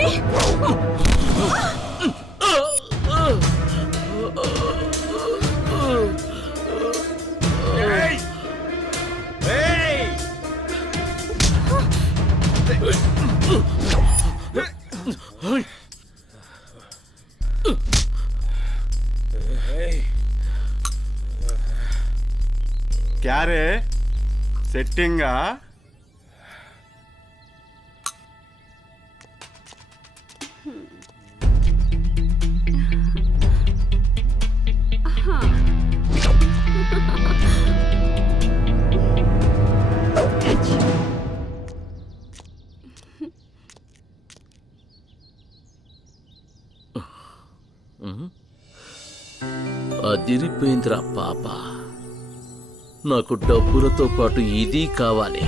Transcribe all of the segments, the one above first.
ఆపండి. क्या रे सेटिंगा అదిరిపోయిందిరా పాప. నాకు డబ్బులతో పాటు ఇది కావాలి.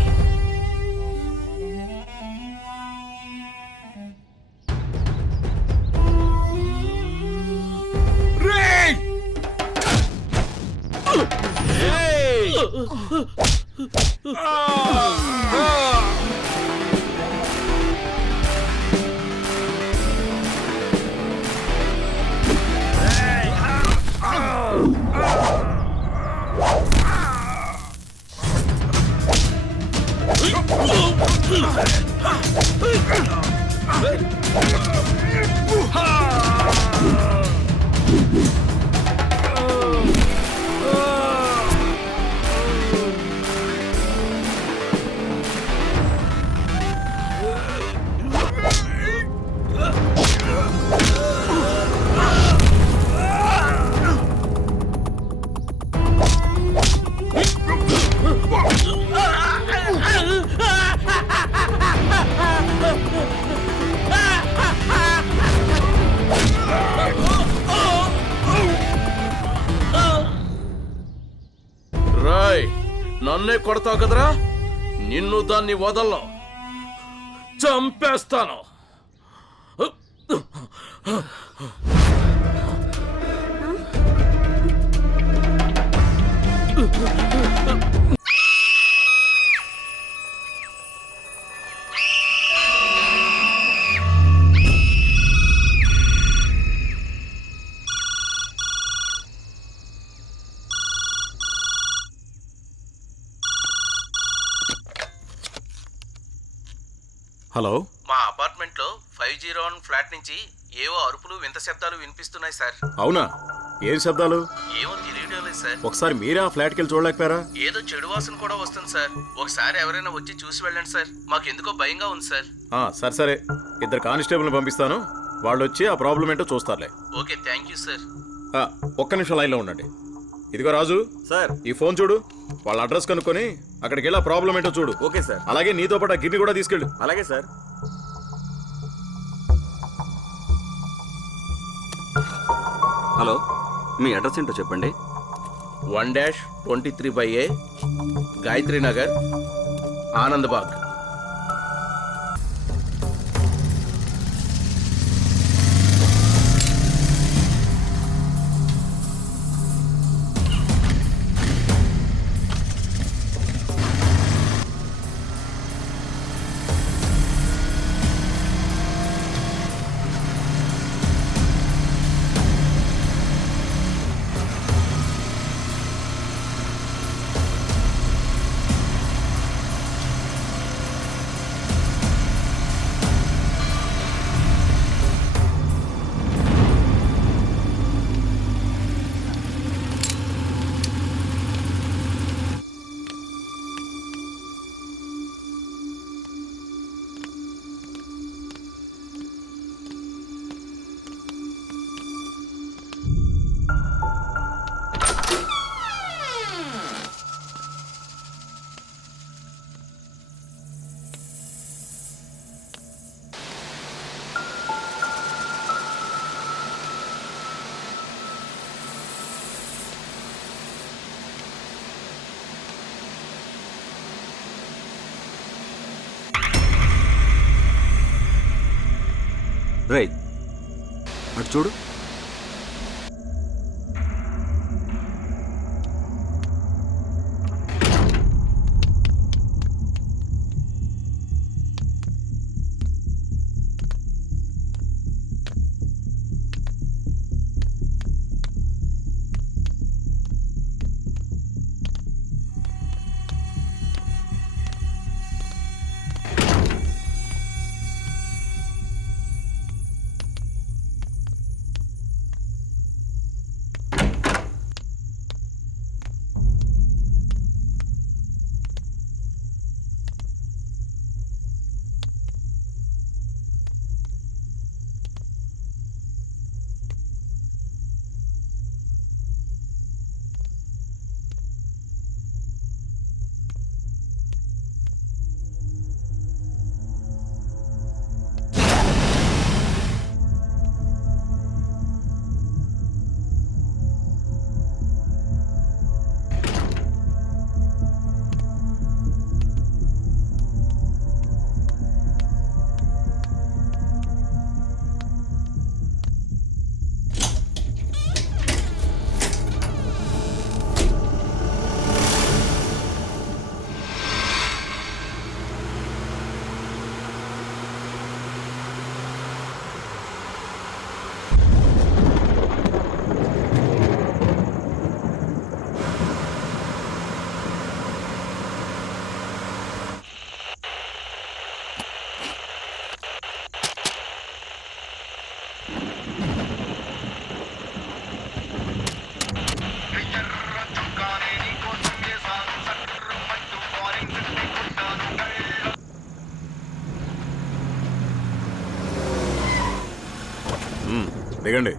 రాయ్, నన్నే కొడతావు కదరా? నిన్ను దాన్ని వదల్లో, చంపేస్తాను. హలో, మా అపార్ట్మెంట్ లో 501 ఫ్లాట్ నుంచి ఏవో అరుపులు వింత శబ్దాలు వినిపిస్తున్నాయి సార్. అవునా? ఏం శబ్దాలు? ఏమో తెలియడం లేదు సార్. ఒకసారి మీరే ఆ ఫ్లాట్కి వెళ్ళి చూడలేకపోయారా? ఏదో చెడు వాసన కూడా వస్తుంది సార్. ఒకసారి ఎవరైనా వచ్చి చూసి వెళ్ళండి సార్. మాకు ఎందుకో భయంగా ఉంది సార్. సరే సరే, ఇద్దరు కానిస్టేబుల్ని పంపిస్తాను. వాళ్ళు వచ్చి ఆ ప్రాబ్లం ఏంటో చూస్తారులే. Okay, thank you sir. ఒక్క నిమిషం లైన్లో ఉండండి. ఇదిగో రాజు సార్, ఈ ఫోన్ చూడు. వాళ్ళ అడ్రస్ కనుక్కొని అక్కడికి వెళ్ళి ఆ ప్రాబ్లం ఏంటో చూడు. Okay sir. అలాగే నీతో పాటు ఆ గిన్నె కూడా తీసుకెళ్ళు. అలాగే సార్. హలో, మీ అడ్రస్ ఏంటో చెప్పండి. 1-23/A గాయత్రి నగర్, ఆనందబాగ్. రైట్, అటు చూడు. దిగండి.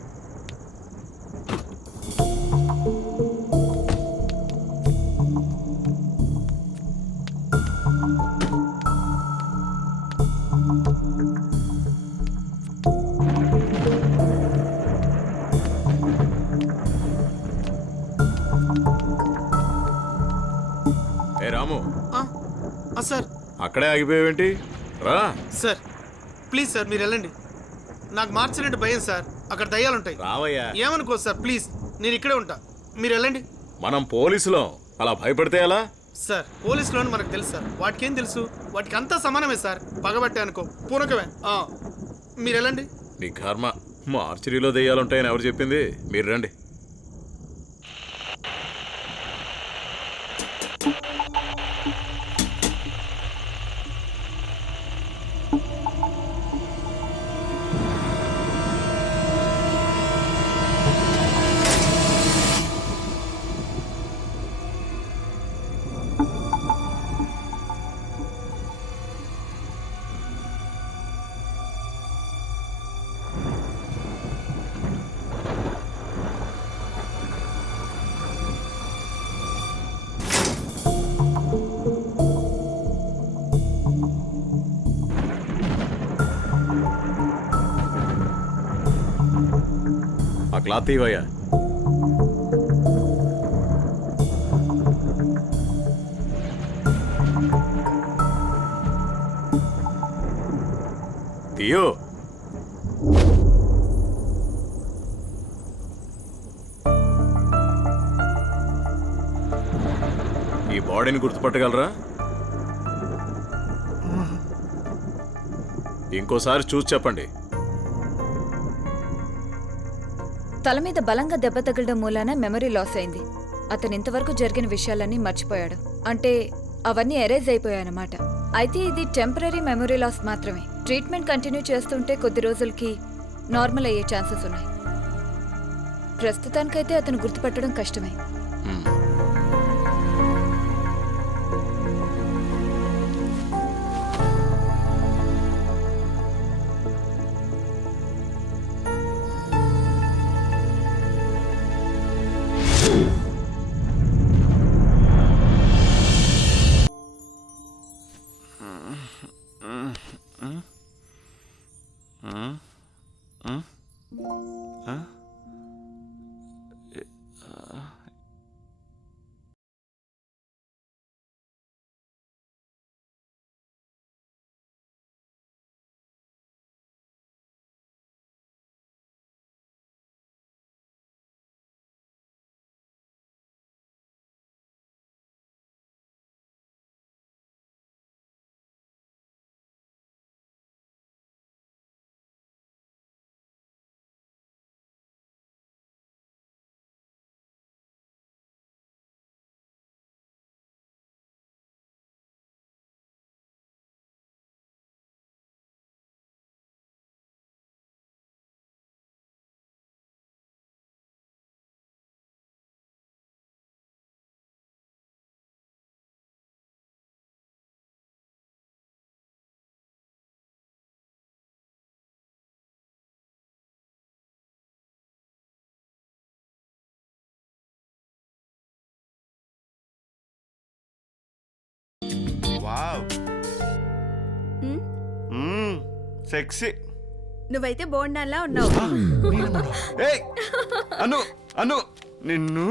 ఏ రాము, సార్ అక్కడే ఆగిపోయావేంటి? రా. సార్ ప్లీజ్ సార్ మీరు వెళ్ళండి. నాకు మార్చినట్టు భయం సార్, అక్కడ దయ్యాలు ఉంటాయి. రావయ్యా. ఏమనుకో సార్ ప్లీజ్, నేను ఇక్కడే ఉంటా, మీరు వెళ్ళండి. మనం పోలీసులం, అలా భయపడితే ఎలా? సార్ పోలీసులో మనకు తెలుసు సార్, వాటికి ఏం తెలుసు? వాటికి అంతా సమానమే సార్, పగబట్టే అనుకో పూనకమే. మీరు వెళ్ళండి. నీ కర్మ, మార్చిరీలో దెయ్యాలుంటాయని ఎవరు చెప్పింది? మీరు రండి. ఆ క్లాత్ ఇవయ్యా. తీయో. ఈ బాడీని గుర్తుపట్టగలరా? ఇంకోసారి చూసి చెప్పండి. తల మీద బలంగా దెబ్బ తగలడం మూలాన మెమరీ లాస్ అయింది. అతను ఇంతవరకు జరిగిన విషయాలన్నీ మర్చిపోయాడు. అంటే అవన్నీ ఎరేజ్ అయిపోయాయన్నమాట. అయితే ఇది టెంపరీ మెమరీ లాస్ మాత్రమే. ట్రీట్మెంట్ కంటిన్యూ చేస్తుంటే కొద్ది రోజులకి నార్మల్ అయ్యే ఛాన్సెస్ ఉన్నాయి. ప్రస్తుతానికైతే అతను గుర్తుపట్టడం కష్టమే. Wow, sexy. నువ్వైతే బోండాల్లా ఉన్నావు. ఏయ్ అను అను నిన్ను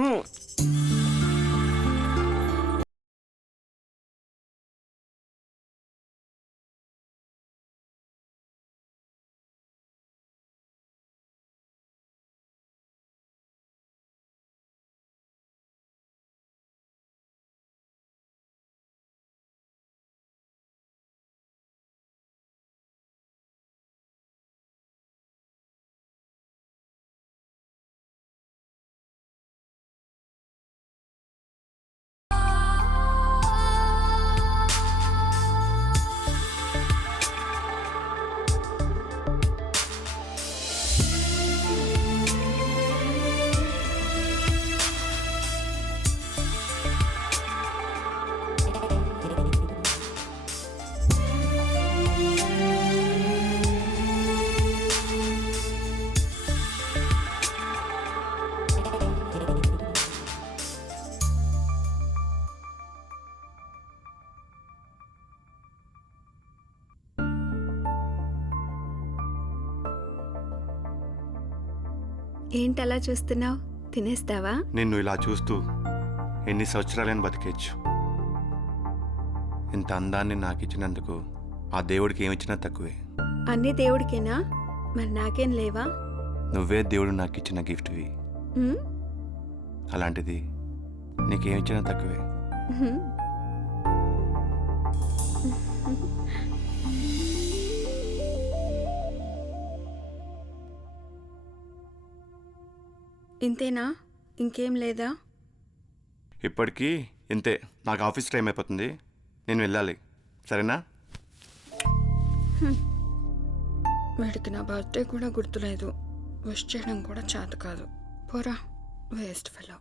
ఏంటలా చూస్తున్నావు? తినేస్తావా? నిన్ను ఇలా చూస్తూ ఎన్ని సంవత్సరాలైనా బతికేయచ్చు. ఇంత అందాన్ని నాకు ఇచ్చినందుకు ఆ దేవుడికి ఏమిచ్చినా తక్కువే. అన్నీ దేవుడికేనా? మరి నాకేం లేవా? నువ్వే దేవుడు నాకు ఇచ్చిన గిఫ్ట్వి. ఉమ్, అలాంటిది నీకేమిచ్చినా తక్కువే. ఉహుం. ఇంతేనా? ఇంకేం లేదా? ఇప్పటికీ ఇంతే. నాకు ఆఫీస్ టైం అయిపోతుంది, నేను వెళ్ళాలి. సరేనా? వీడికి నా బర్త్డే కూడా గుర్తులేదు. విష్ చేయడం కూడా చేత కాదు. పోరా, వేస్ట్ ఫెలో.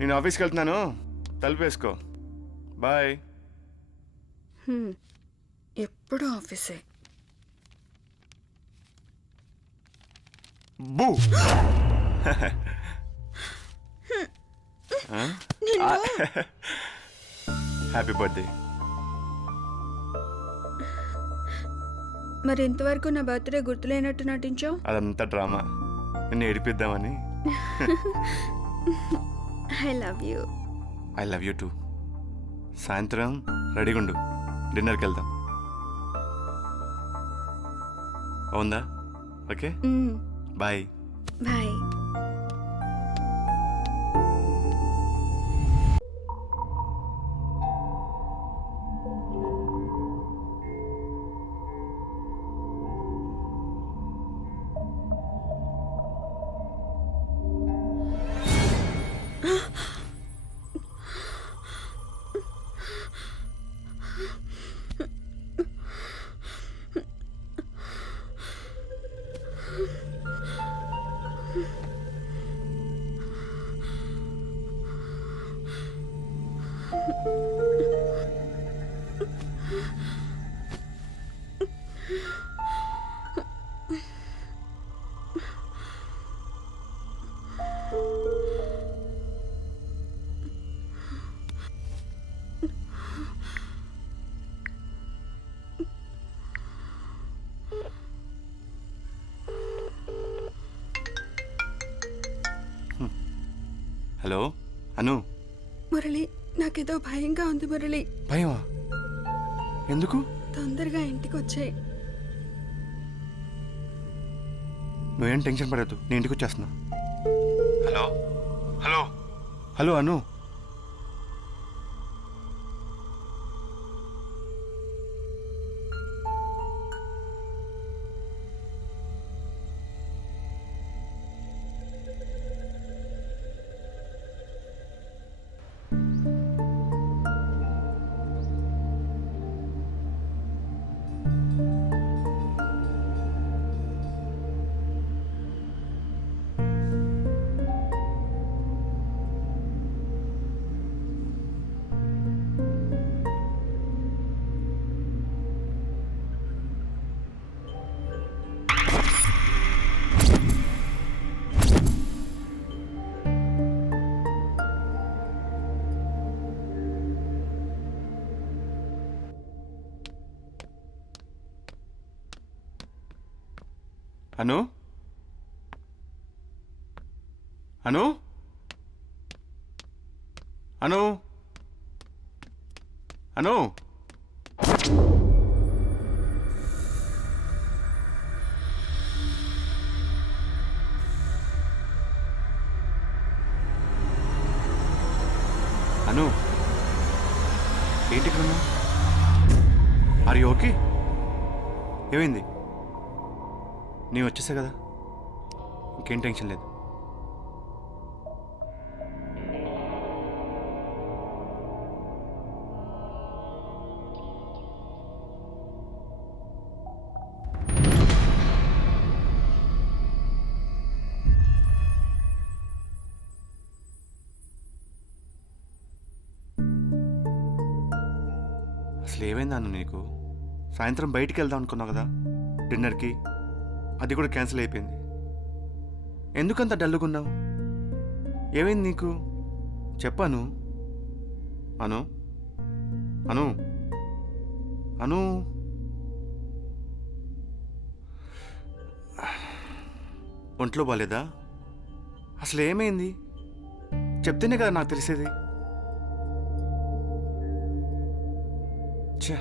నేను ఆఫీస్కి వెళ్తున్నాను, తలుపేసుకో. బాయ్. ఎప్పుడు ఆఫీసే. బూ. Happy birthday. మరి ఇంతవరకు నా బర్త్డే గుర్తులేనట్టు నటించావు? అదంతా డ్రామా, నిన్ను ఏడిపిద్దామని. I love you. I love you too. సాయంత్రం రెడీగా ఉండు, డిన్నర్కి వెళ్దాం. అవుందా? Okay, bye. Bye. Hello Anu. Murali, నాకేదో భయంగా ఉంది మురళి. భయమా? ఎందుకు? తొందరగా ఇంటికి వచ్చాయి. నువ్వేం టెన్షన్ పడద్దు, నేను ఇంటికి వచ్చేస్తున్నా. Hello hello hello Anu. Anu Anu Anu Anu. Anu, ఏంటి ఇక్కడ ఉన్నావు? Are you okay? ఏమైంది? నేను వచ్చేసా కదా, ఇంకేం టెన్షన్ లేదు. అసలు ఏమైంది అన్న నీకు? సాయంత్రం బయటికి వెళ్దాం అనుకున్నావు కదా డిన్నర్కి, అది కూడా క్యాన్సిల్ అయిపోయింది. ఎందుకంత డల్లుగున్నావు? ఏమైంది నీకు? చెప్పాను. అను అను అను ఒంట్లో బాలేదా? అసలు ఏమైంది చెప్తేనే కదా నాకు తెలిసేది. ఛా,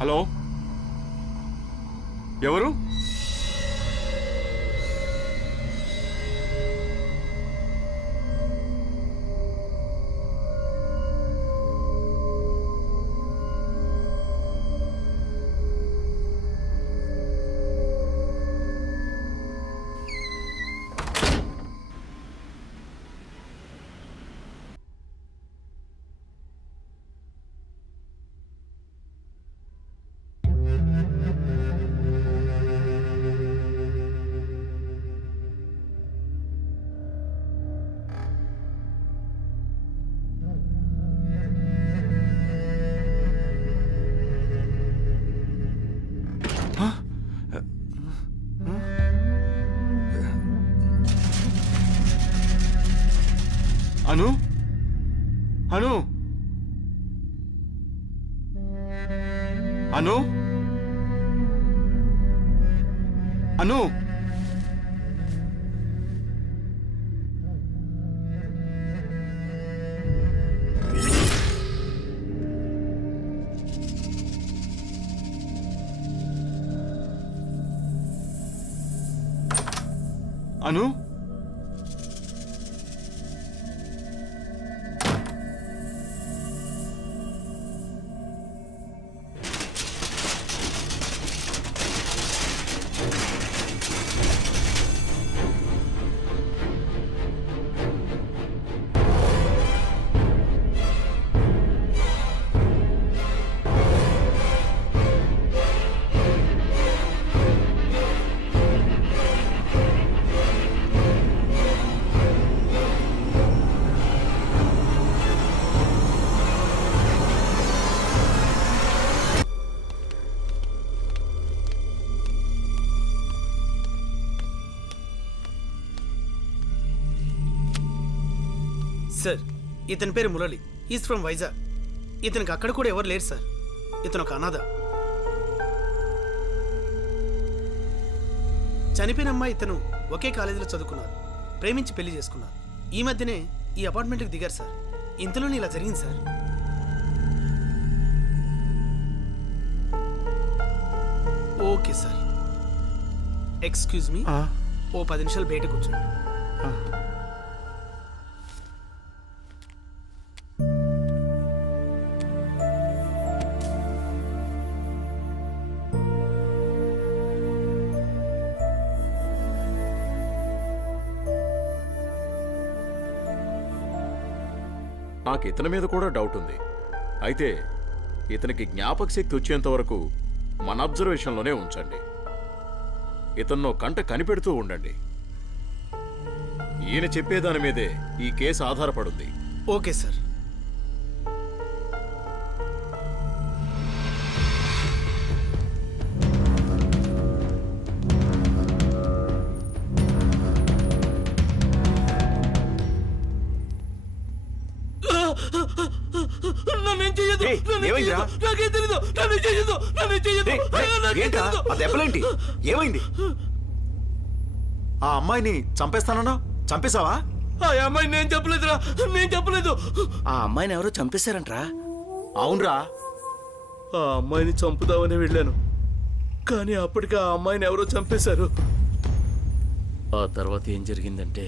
హలో, ఎవరు? అను అను అను అను అను సార్, ఇతని పేరు మురళి. Is from Vizag. ఇతనికి అక్కడ కూడా ఎవరు లేరు సార్. ఇతను ఒక అనాథ. చనిపోయిన అమ్మాయి ఇతను ఒకే కాలేజీలో చదువుకున్నారు. ప్రేమించి పెళ్లి చేసుకున్నారు. ఈ మధ్యనే ఈ అపార్ట్మెంట్కి దిగారు సార్. ఇంతలోనే ఇలా జరిగింది sir. Okay sir, excuse me, ఓ 10 నిమిషాలు బయట కూర్చోండి. నాకు ఇతని మీద కూడా డౌట్ ఉంది. అయితే ఇతనికి జ్ఞాపక శక్తి వచ్చేంత వరకు మన అబ్జర్వేషన్లోనే ఉంచండి. ఇతన్నో కంట కనిపెడుతూ ఉండండి. ఈయన చెప్పేదాని మీదే ఈ కేసు ఆధారపడుంది. Okay sir. రేయ్, ఏమైందిరా? నాకేం తెలీదు, నన్ను చేయదు, నన్ను చేయదు, రేయ్, రేయ్, నాకేం ఏంట్రా తెలీదు. ఆ దెబ్బలేంటి? ఏమైంది? ఆ అమ్మాయిని చంపేస్తానన్నా చంపేశావా? ఆ అమ్మాయి నేను చెప్పలేదురా, నేను చెప్పలేదు. ఆ అమ్మాయిని ఎవరో చంపేశారంట్రా. అవునరా. ఆ అమ్మాయిని చంపుదామని వెళ్ళాను, కానీ అప్పటికి ఆ అమ్మాయిని ఎవరో చంపేశారు. ఆ తర్వాత ఏం జరిగిందంటే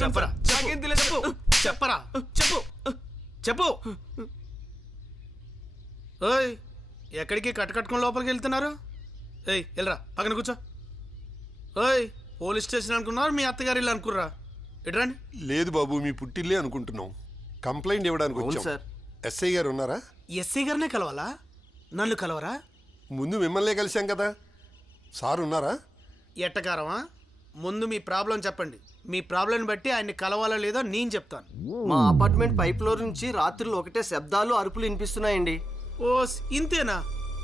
చెప్పరా చెప్పు చెప్పరా చెప్పు చెప్పు. ఓయ్ ఎక్కడికి కట్టుకొని లోపలికి వెళ్తున్నారు? ఏయ్ వెళ్ళరా పక్కన కూర్చో. ఓయ్ పోలీస్ స్టేషన్ అనుకున్నారు, మీ అత్తగారి ఇల్లు అనుకుర్రా? ఎట్రండి. లేదు బాబు, మీ పుట్టిల్లే అనుకుంటున్నాం. కంప్లైంట్ ఇవ్వడానికి వచ్చాం సార్. ఎస్ఐ గారు ఉన్నారా? ఎస్ఐ గారినే కలవాలా? నన్ను కలవరా? ముందు మిమ్మల్నే కలిశాం కదా. సార్ ఉన్నారా? ఎట్టకారమా? ముందు మీ ప్రాబ్లం చెప్పండి. మీ ప్రాబ్లం బట్టి ఆయన్ని కలవాలా లేదో నేను చెప్తాను. మా అపార్ట్మెంట్ పై ఫ్లోర్ నుంచి రాత్రులు ఒకటే శబ్దాలు అరుపులు వినిపిస్తున్నాయండి. ఓస్ ఇంతేనా?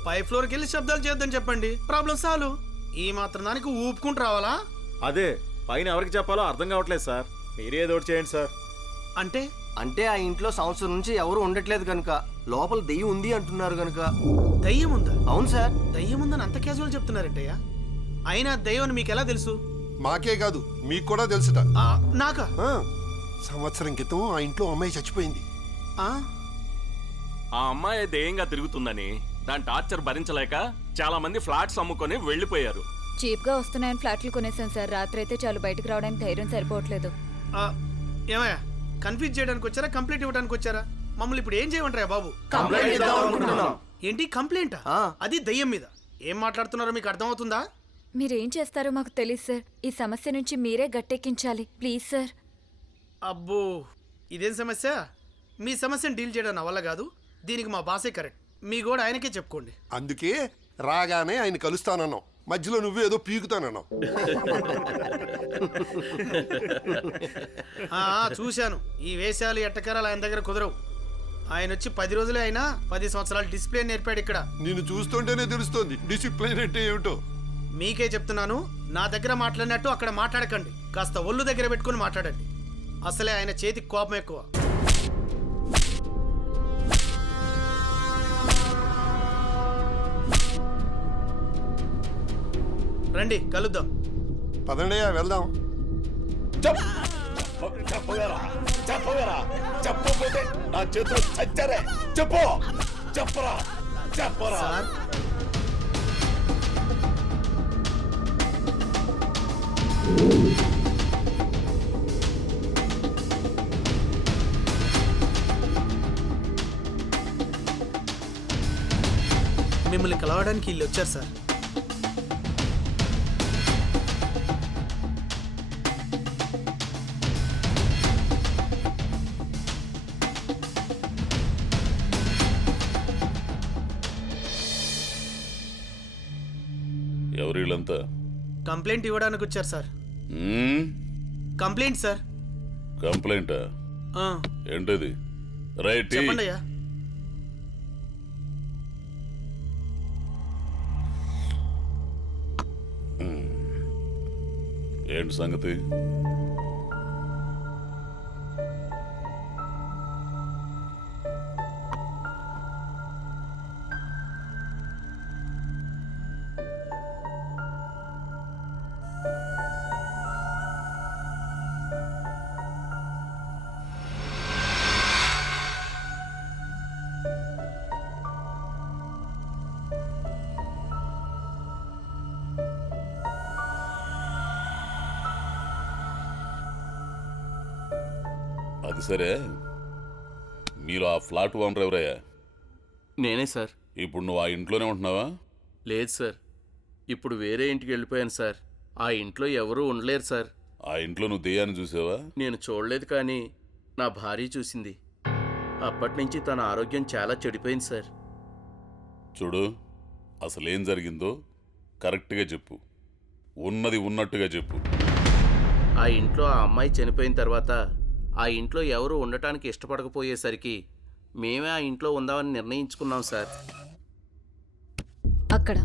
పై ఫ్లోర్కి వెళ్ళి శబ్దాలు చేద్దని చెప్పండి, ప్రాబ్లం సాల్వ్. ఈ మాత్రం దానికి ఊపుకుంటూ రావాలా? అదే పైన ఎవరికి చెప్పాలో అర్థం కావట్లేదు సార్. మీరే ఏదో ఒకటి చేయండి సార్. అంటే అంటే ఆ ఇంట్లో సంవత్సరం నుంచి ఎవరు ఉండట్లేదు కనుక, లోపల దెయ్యం ఉంది అంటున్నారు కనుక. దయ్యం ఉందా? అవును సార్. దయ్యం ఉందని అంత క్యాజువల్ చెప్తున్నారంటయ్యా. అయినా దయ్యం అని మీకు ఎలా తెలుసు? మాకే కాదు మీకు కూడా తెలుసుట. నాకా? సంవత్సరం క్రితం ఆ ఇంట్లో అమ్మాయి చచ్చిపోయింది. ఆ అమ్మాయి దెయ్యంగా తిరుగుతుందని దాని టార్చర్ భరించలేక చాలా మంది ఫ్లాట్స్ అమ్ముకొని వెళ్ళిపోయారు. చీప్ గా వస్తున్నాయని ఫ్లాట్లు కొనేసాం సార్. రాత్రి అయితే చాలు, బయటకు రావడానికి ధైర్యం సరిపోవట్లేదు. ఏమయ్యా కన్ఫ్యూజ్ చేయడానికి వచ్చారా, కంప్లైంట్ ఇవ్వడానికి వచ్చారా? మమ్మల్ని ఇప్పుడు ఏం చేయమంటారా బాబు? కంప్లైంట్ ఇద్దాం అనుకుంటున్నాం. ఏంటి కంప్లైంటా? అది దయ్యం మీద. ఏం మాట్లాడుతున్నారో మీకు అర్థమవుతుందా? మీరేం చేస్తారో మాకు తెలియదు సార్. ఈ సమస్య నుంచి మీరే గట్టెక్కించాలి ప్లీజ్ సార్. అబ్బో ఇదేం సమస్య? మీ సమస్యను డీల్ చేయడం నా వల్ల కాదు. దీనికి మా బాసే కరెక్ట్. మీ కూడా ఆయనకే చెప్పుకోండి. అందుకే రాగానే ఆయన కలుస్తానన్నావు, మధ్యలో నువ్వే ఏదో పీకుతానన్నావు. చూశాను. ఈ వేషాలు ఎట్టకరాలు ఆయన దగ్గర కుదరవు. ఆయన వచ్చి 10 రోజులే అయినా 10 సంవత్సరాలు డిసిప్లిన్ నేర్పాడు ఇక్కడ. నిన్ను చూస్తుంటేనే తెలుస్తోంది డిసిప్లిన్ అంటే ఏమిటో. మీకే చెప్తున్నాను, నా దగ్గర మాట్లాడినట్టు అక్కడ మాట్లాడకండి. కాస్త ఒళ్ళు దగ్గర పెట్టుకుని మాట్లాడండి. అసలే ఆయన చేతికి కోపం ఎక్కువ. రండి కలుద్దాం. పదండయ్యా వెళ్దాం. చెప్పకపోతే నా చేతులు చచ్చారే. చెప్పు, చెప్పరా, చెప్పరా. సార్ మిమ్మల్ని కలవడానికి వీళ్ళు వచ్చారు సార్. ఎవరు వీళ్ళంతా? కంప్లైంట్ ఇవ్వడానికి వచ్చారు సార్. Complaint sir. కంప్లైంటా? ఏంటది? రైట్, చెప్పండి అయ్యా. ఏంటి సంగతి? అది సరే, మీరు ఆ ఫ్లాట్ ఓనర్ ఎవరయ్యా? నేనే సార్. ఇప్పుడు నువ్వు ఆ ఇంట్లోనే ఉంటున్నావా? లేదు సార్, ఇప్పుడు వేరే ఇంటికి వెళ్ళిపోయాను సార్. ఆ ఇంట్లో ఎవరూ ఉండలేరు సార్. ఆ ఇంట్లో నువ్వు దెయ్యాన్ని చూసావా? నేను చూడలేదు, కానీ నా భార్య చూసింది. అప్పటి నుంచి తన ఆరోగ్యం చాలా చెడిపోయింది సార్. చూడు, అసలేం జరిగిందో కరెక్ట్గా చెప్పు. ఉన్నది ఉన్నట్టుగా చెప్పు. ఆ ఇంట్లో ఆ అమ్మాయి చనిపోయిన తర్వాత ఆ ఇంట్లో ఎవరు ఉండటానికి ఇష్టపడకపోయేసరికి మేమే ఆ ఇంట్లో ఉందామని నిర్ణయించుకున్నాం సార్. అక్కడ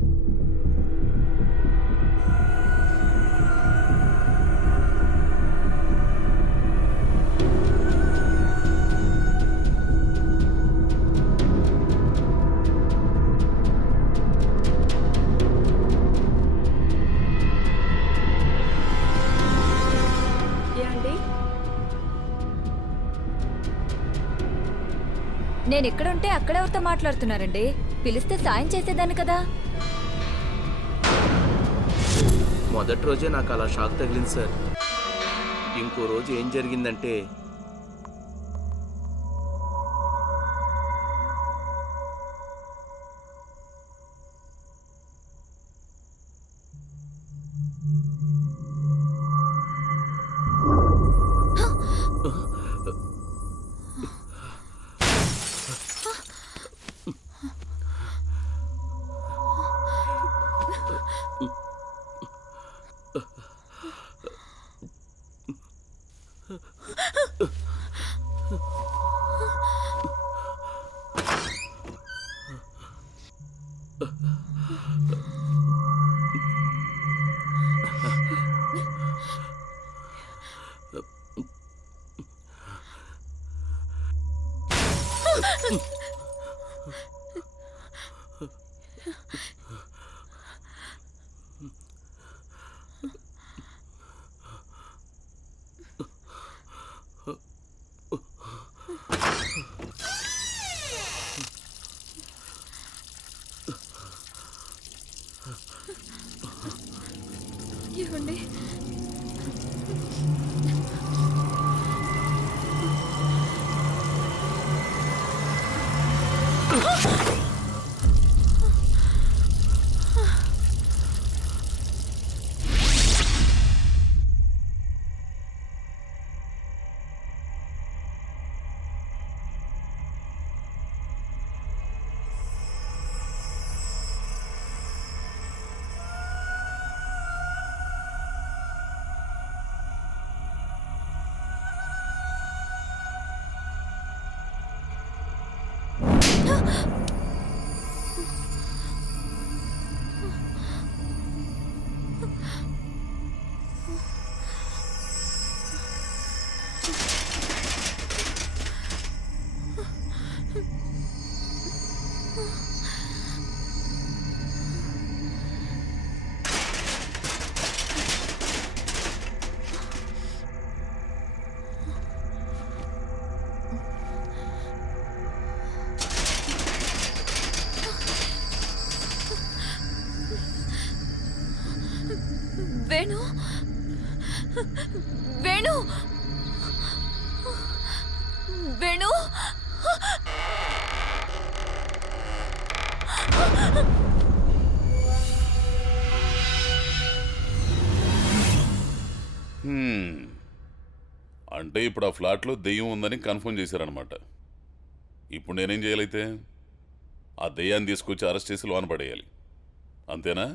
నేను ఎక్కడుంటే అక్కడెవరితో మాట్లాడుతున్నారండి? పిలిస్తే సాయం చేసేదాన్ని కదా. మొదటి రోజే నాకు అలా షాక్ తగిలింది సార్. ఇంకో రోజు ఏం జరిగిందంటే, ఏమండి, అంటే ఇప్పుడు ఆ ఫ్లాట్లో దెయ్యం ఉందని కన్ఫర్మ్ చేశారనమాట. ఇప్పుడు నేనేం చేయాలైతే? ఆ దెయ్యాన్ని తీసుకొచ్చి అరెస్ట్ చేసి లోన పడేయాలి, అంతేనా?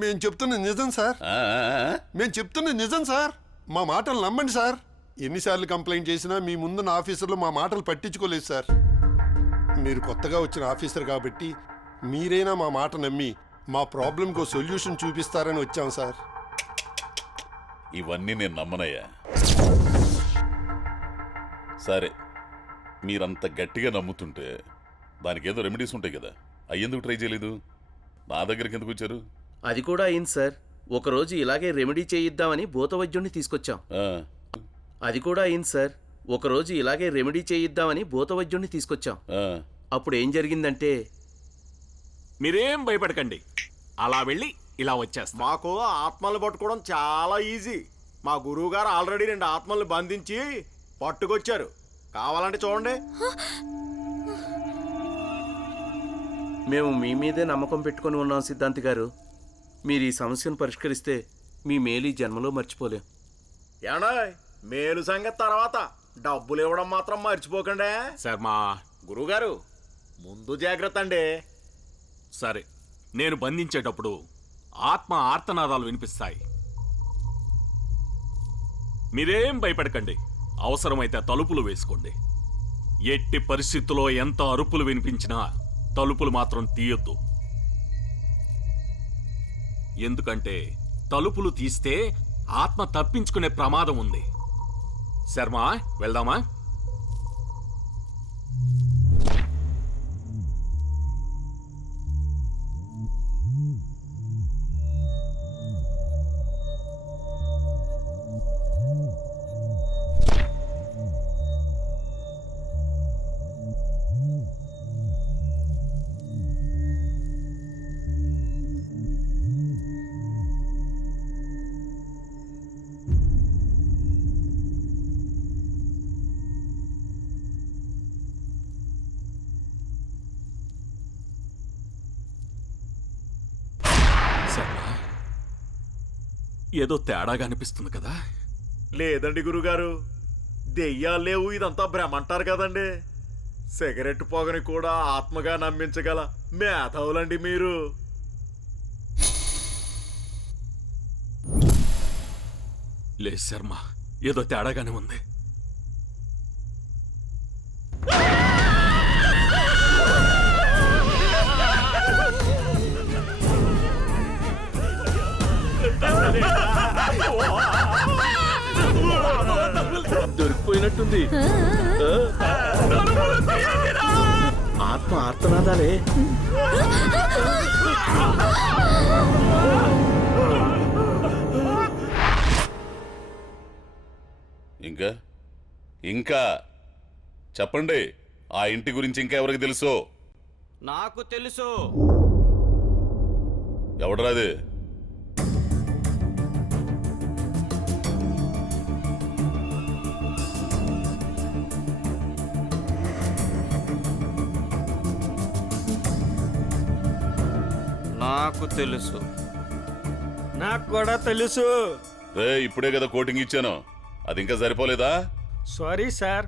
మేము చెప్తున్నది నిజం సార్. మేము చెప్తున్నది నిజం సార్. మా మాటలు నమ్మండి సార్. ఎన్నిసార్లు కంప్లైంట్ చేసినా మీ ముందున్న ఆఫీసర్లు మా మాటలు పట్టించుకోలేదు సార్. మీరు కొత్తగా వచ్చిన ఆఫీసర్ కాబట్టి మీరైనా మా మాట నమ్మి మా ప్రాబ్లంకు సొల్యూషన్ చూపిస్తారని వచ్చాం సార్. ఇవన్నీ నేను నమ్మనయ్యా. సరే, మీరంత గట్టిగా నమ్ముతుంటే దానికి ఏదో రెమెడీస్ ఉంటాయి కదా, అవి ఎందుకు ట్రై చేయలేదు? నా దగ్గరికి ఎందుకు వచ్చారు? అది కూడా అయింది సార్. ఒకరోజు ఇలాగే రెమెడీ చేయిద్దామని భూతవైద్యుడిని తీసుకొచ్చాం. అది కూడా అయింది సార్. ఒకరోజు ఇలాగే రెమెడీ చేయిద్దామని భూతవైద్యుడిని తీసుకొచ్చాం. అప్పుడు ఏం జరిగిందంటే, మీరేం భయపడకండి, అలా వెళ్ళి ఇలా వచ్చేస్తాం. మాకు ఆత్మలు పట్టుకోవడం చాలా ఈజీ. మా గురువు గారు ఆల్రెడీ 2 ఆత్మల్ని బంధించి పట్టుకొచ్చారు. కావాలంటే చూడండి. మేము మీ మీదే నమ్మకం పెట్టుకొని ఉన్నాం సిద్ధాంతి గారు. మీరు ఈ సమస్యను పరిష్కరిస్తే మీ మేలు ఈ జన్మలో మర్చిపోలేం. ఏడా మేలు సంగతి తర్వాత, డబ్బులు ఇవ్వడం మాత్రం మర్చిపోకండి. శర్మా గురువుగారు ముందు జాగ్రత్త అండి. సరే, నేను బంధించేటప్పుడు ఆత్మ ఆర్తనాదాలు వినిపిస్తాయి. మీరేం భయపడకండి, అవసరమైతే తలుపులు వేసుకోండి. ఎట్టి పరిస్థితుల్లో ఎంత అరుపులు వినిపించినా తలుపులు మాత్రం తీయొద్దు. ఎందుకంటే తలుపులు తీస్తే ఆత్మ తప్పించుకునే ప్రమాదం ఉంది. శర్మ, వెళ్దామా? ఏదో తేడాగా అనిపిస్తుంది కదా? లేదండి గురుగారు, దెయ్యాలు లేవు, ఇదంతా భ్రమంటారు కదండి. సిగరెట్ పొగని కూడా ఆత్మగా నమ్మించగల మేధావులండి మీరు. లేదు శర్మ, ఏదో తేడాగానే ఉంది. దొరికిపోయినట్టుంది. ఆత్మ ఆర్తనాదాలే. ఇంకా ఇంకా చెప్పండి, ఆ ఇంటి గురించి ఇంకా ఎవరికి తెలుసు? నాకు తెలుసు. ఎవడరాది? నాకు తెలుసు. నాకు కూడా తెలుసు. రే, ఇప్పుడే కదా కోటింగ్ ఇచ్చాను, అది ఇంకా సరిపోలేదా? Sorry sir.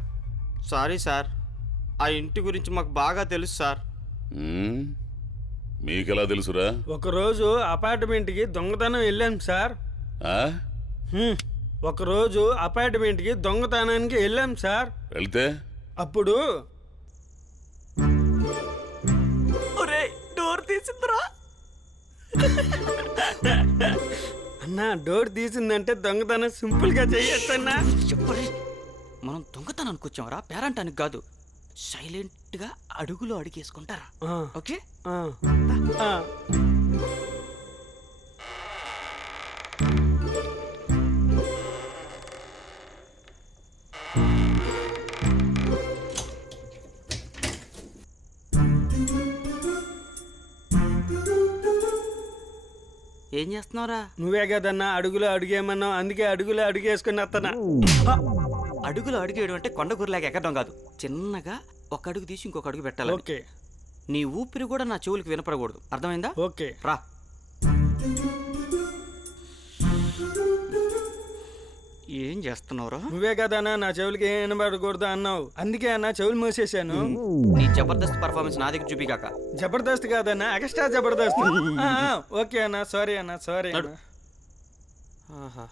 సారీ సార్, ఆ ఇంటి గురించి మాకు బాగా తెలుసు సార్. మీకెలా తెలుసురా? ఒకరోజు అపార్ట్మెంట్కి దొంగతనం వెళ్ళాం సార్. ఒకరోజు అపార్ట్మెంట్కి దొంగతనానికి వెళ్ళాం సార్. వెళ్తే అప్పుడు డోర్ తీసిందిరా అన్నా. డోర్ తీసిందంటే దొంగతనం సింపుల్ గా చేయొచ్చన్నా. మనం దొంగతనానికి వచ్చామరా, పేరంటానికి కాదు. సైలెంట్ గా అడుగులో అడిగేసుకుంటారా? ఓకే. ఏం చేస్తున్నావురా? నువ్వే కదన్నా అడుగులో అడుగేమన్నావు, అందుకే అడుగులో అడుగేసుకుని వస్తానా. అడుగులో అడుగేయడం అంటే కొండగూరలాగా ఎక్కడం కాదు. చిన్నగా ఒక అడుగు తీసి ఇంకొక అడుగు పెట్టాలి. ఓకే. నీ ఊపిరి కూడా నా చెవులకు వినపడకూడదు, అర్థమైందా? ఓకే రా. చేస్తున్నావురా? నువ్వే కదన్నా నా చెవులకి ఏం వినబడకూడదు అన్నావు, అందుకే అన్న చెవులు మూసేశాను. నీ జబర్దస్త్ పర్ఫార్మెన్స్ నా దగ్గర చూపికాక. జబర్దస్త్ కాదన్నా, ఎక్స్ట్రా జబర్దస్త్. ఓకే అన్న, సారీ అన్న, సారీ అన్న. ఆహా.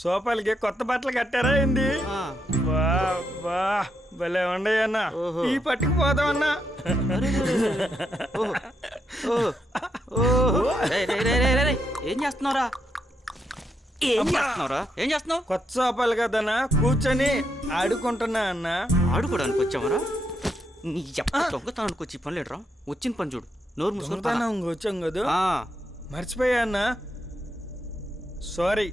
సోఫాలకి కొత్త బట్టలు కట్టారా ఏంది? బా బా భలే ఉండయి అన్న. ఈ పట్టుకుపోదాం అన్న. ఏం చేస్తున్నావురా? ఏం చేస్తున్నావు? కొత్త సోఫాలు కదన్నా, కూర్చొని ఆడుకుంటున్నా అన్న. ఆడుకోవడానికి వచ్చామరా? నీ దొంగతనానికి వచ్చి పని లేడరా? వచ్చిన పని చూడు. నోరు మూసుకుంటాను. వచ్చాం కదా, మర్చిపోయా అన్న, సారీ.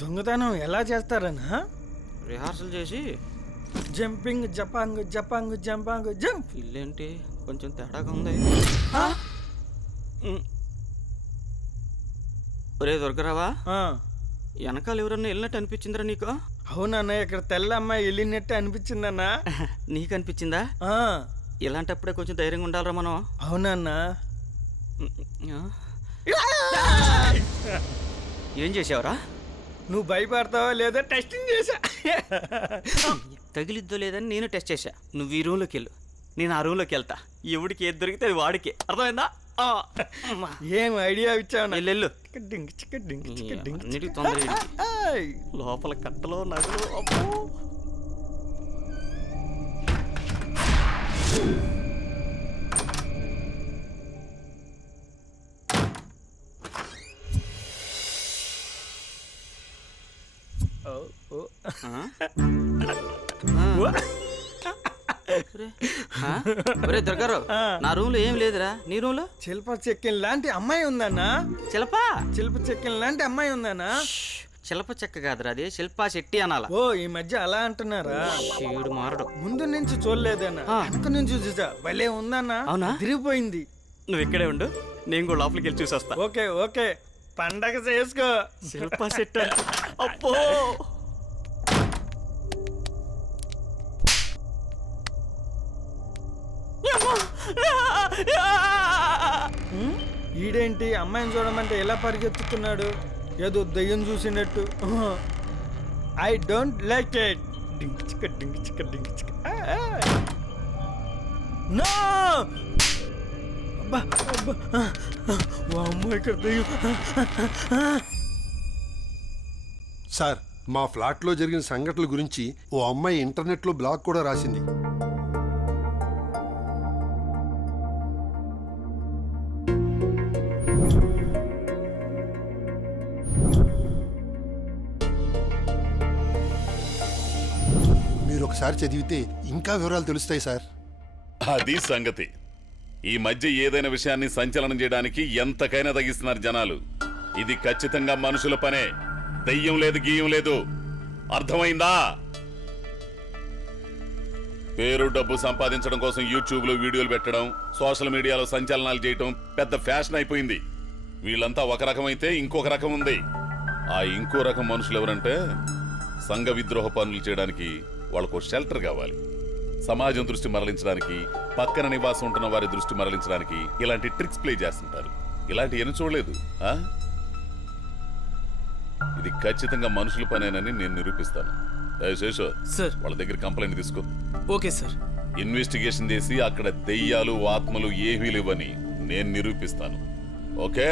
దొంగతనం ఎలా చేస్తారన్నా? రిహార్సల్ చేసి జంపింగ్ జపాంగ్ జపాంగ్ జంపాంగ్ జంప్. ఇల్లేంటి కొంచెం తేడాగా ఉంది. ఒరే దొరకరావా, వెనకాల ఎవరన్నా వెళ్ళినట్టు అనిపించిందిరా నీకు? అవునన్నా, ఇక్కడ తెల్ల అమ్మాయి వెళ్ళినట్టు అనిపించిందన్నా. నీకు అనిపించిందా? ఇలాంటప్పుడే కొంచెం ధైర్యంగా ఉండాలరా మనం. అవునన్నా. ఏం చేసావురా? నువ్వు భయపడతావా లేదా టెస్టింగ్ చేశా. తగిలిద్దో లేదని నేను టెస్ట్ చేశా. నువ్వు ఈ రూమ్లోకి వెళ్ళు, నేను ఆ రూమ్లోకి వెళ్తా. ఎవడికి ఏది దొరికితే అది వాడికి. అర్థమైందా? ఏం ఐడియా ఇచ్చావు? వెళ్ళు. అన్నిటికీ తొందర. లోపల కట్టలో నగలు. దొరకారు. నా రూమ్ లో ఏం లేదురా. నీ రూమ్ లో శిల్ప చెక్కిన లాంటి అమ్మాయి ఉందన్నా. శిల్ప చెక్కిన లాంటి అమ్మాయి ఉందన్నా. శిల్ప చెక్క కాదురా, అది శిల్పా శెట్టి అనాలా. ఓ, ఈ మధ్య అలా అంటున్నారా? శివుడు మారడు. ముందు నుంచి చూడలేదన్నా, వెనక నుంచి చూసా. భలే ఉందన్నా. అవునా? తిరిగిపోయింది. నువ్వు ఇక్కడే ఉండు, నేను కూడా లోపలికి వెళ్ళి చూసి వస్తా. ఓకే ఓకే, పండగ చేసుకో. శిల్పా శెట్టి. అప్పో, ఈడేంటి అమ్మాయిని చూడమంటే ఎలా పరిగెత్తుతున్నాడు? ఏదో దయ్యం చూసినట్టు. I don't like it. No! ఇక్కడ దయ్యం. సార్, మా ఫ్లాట్లో జరిగిన సంఘటనల గురించి ఓ అమ్మాయి ఇంటర్నెట్లో బ్లాగ్ కూడా రాసింది. మీరు ఒకసారి చదివితే ఇంకా వివరాలు తెలుస్తాయి సార్. అది సంగతి. ఈ మధ్య ఏదైనా విషయాన్ని సంచలనం చేయడానికి ఎంతకైనా తగ్గిస్తున్నారు జనాలు. ఇది ఖచ్చితంగా మనుషుల పనే. దయ్యం లేదు, గీయం లేదు. అర్థమైందా? పేరు డబ్బు సంపాదించడం కోసం యూట్యూబ్లో వీడియోలు పెట్టడం, సోషల్ మీడియాలో సంచలనాలు చేయటం పెద్ద ఫ్యాషన్ అయిపోయింది. వీళ్ళంతా ఒక రకమైతే ఇంకొక రకం ఉంది. ఆ ఇంకో రకం మనుషులు ఎవరంటే సంఘ విద్రోహ పనులు చేయడానికి వాళ్ళకు షెల్టర్ కావాలి. సమాజం దృష్టి మరలించడానికి, పక్కన నివాసం ఉంటున్న వారి దృష్టి మరలించడానికి ఇలాంటి ట్రిక్స్ ప్లే చేస్తుంటారు. ఇలాంటి ఏమి చూడలేదు. ఇది ఖచ్చితంగా మనుషుల పనేనని నేను నిరూపిస్తాను. దయచేసి సార్, వాళ్ళ దగ్గర కంప్లైంట్ తీసుకో. Okay sir. ఇన్వెస్టిగేషన్ చేసి అక్కడ దెయ్యాలు ఆత్మలు ఏమీ లేవని నేను నిరూపిస్తాను. Okay?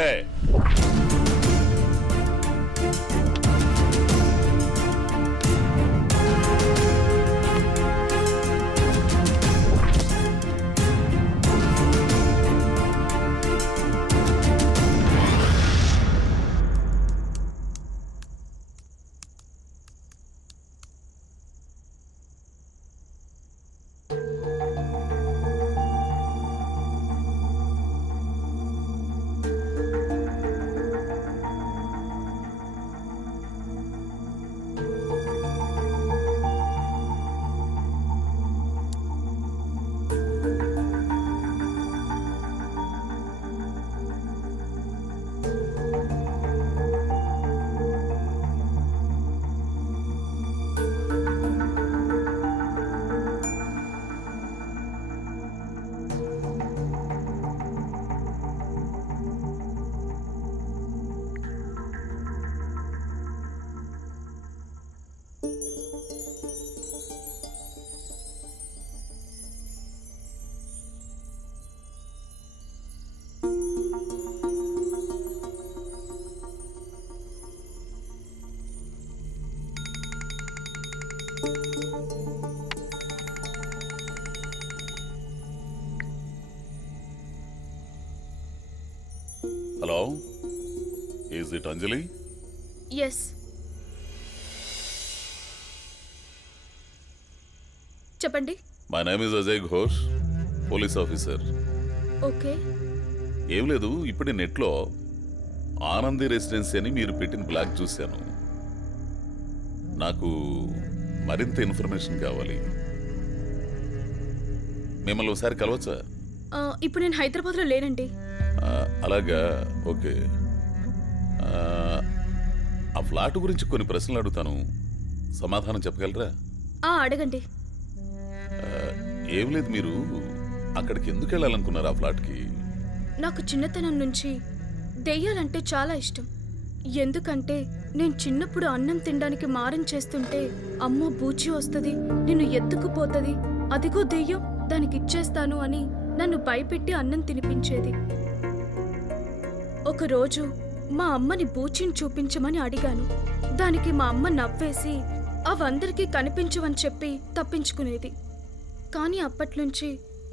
Hello, is it Anjali? Yes, చెప్పండి. My name is Ajay Ghosh, police officer. Okay. ఏం లేదు, ఇప్పుడే నెట్లో ఆనంది రెసిడెన్సీ అని మీరు పెట్టిన బ్లాగ్ చూశాను. నాకు మరింత ఇన్ఫర్మేషన్ కావాలి. మిమ్మల్ని ఒకసారి కలవచ్చా? ఇప్పుడు నేను హైదరాబాద్లో లేనండి. అలాగా, ఓకే. ఆ ఫ్లాట్ గురించి కొన్ని ప్రశ్నలు అడుగుతాను, సమాధానం చెప్పగలరా? అడగండి. ఏం లేదు, మీరు అక్కడికి ఎందుకు వెళ్ళాలనుకున్నారు ఆ ఫ్లాట్కి? నాకు చిన్నతనం నుంచి దెయ్యాలంటే చాలా ఇష్టం. ఎందుకంటే నేను చిన్నప్పుడు అన్నం తినడానికి మారం చేస్తుంటే అమ్మో బూచి వస్తుంది, నిన్ను ఎత్తుకుపోతుంది, అదిగో దెయ్యం, దానికి ఇచ్చేస్తాను అని నన్ను భయపెట్టి అన్నం తినిపించేది. ఒకరోజు మా అమ్మని బూచిని చూపించమని అడిగాను. దానికి మా అమ్మ నవ్వేసి అవందరికీ కనిపించవని చెప్పి తప్పించుకునేది. కానీ అప్పట్నుంచి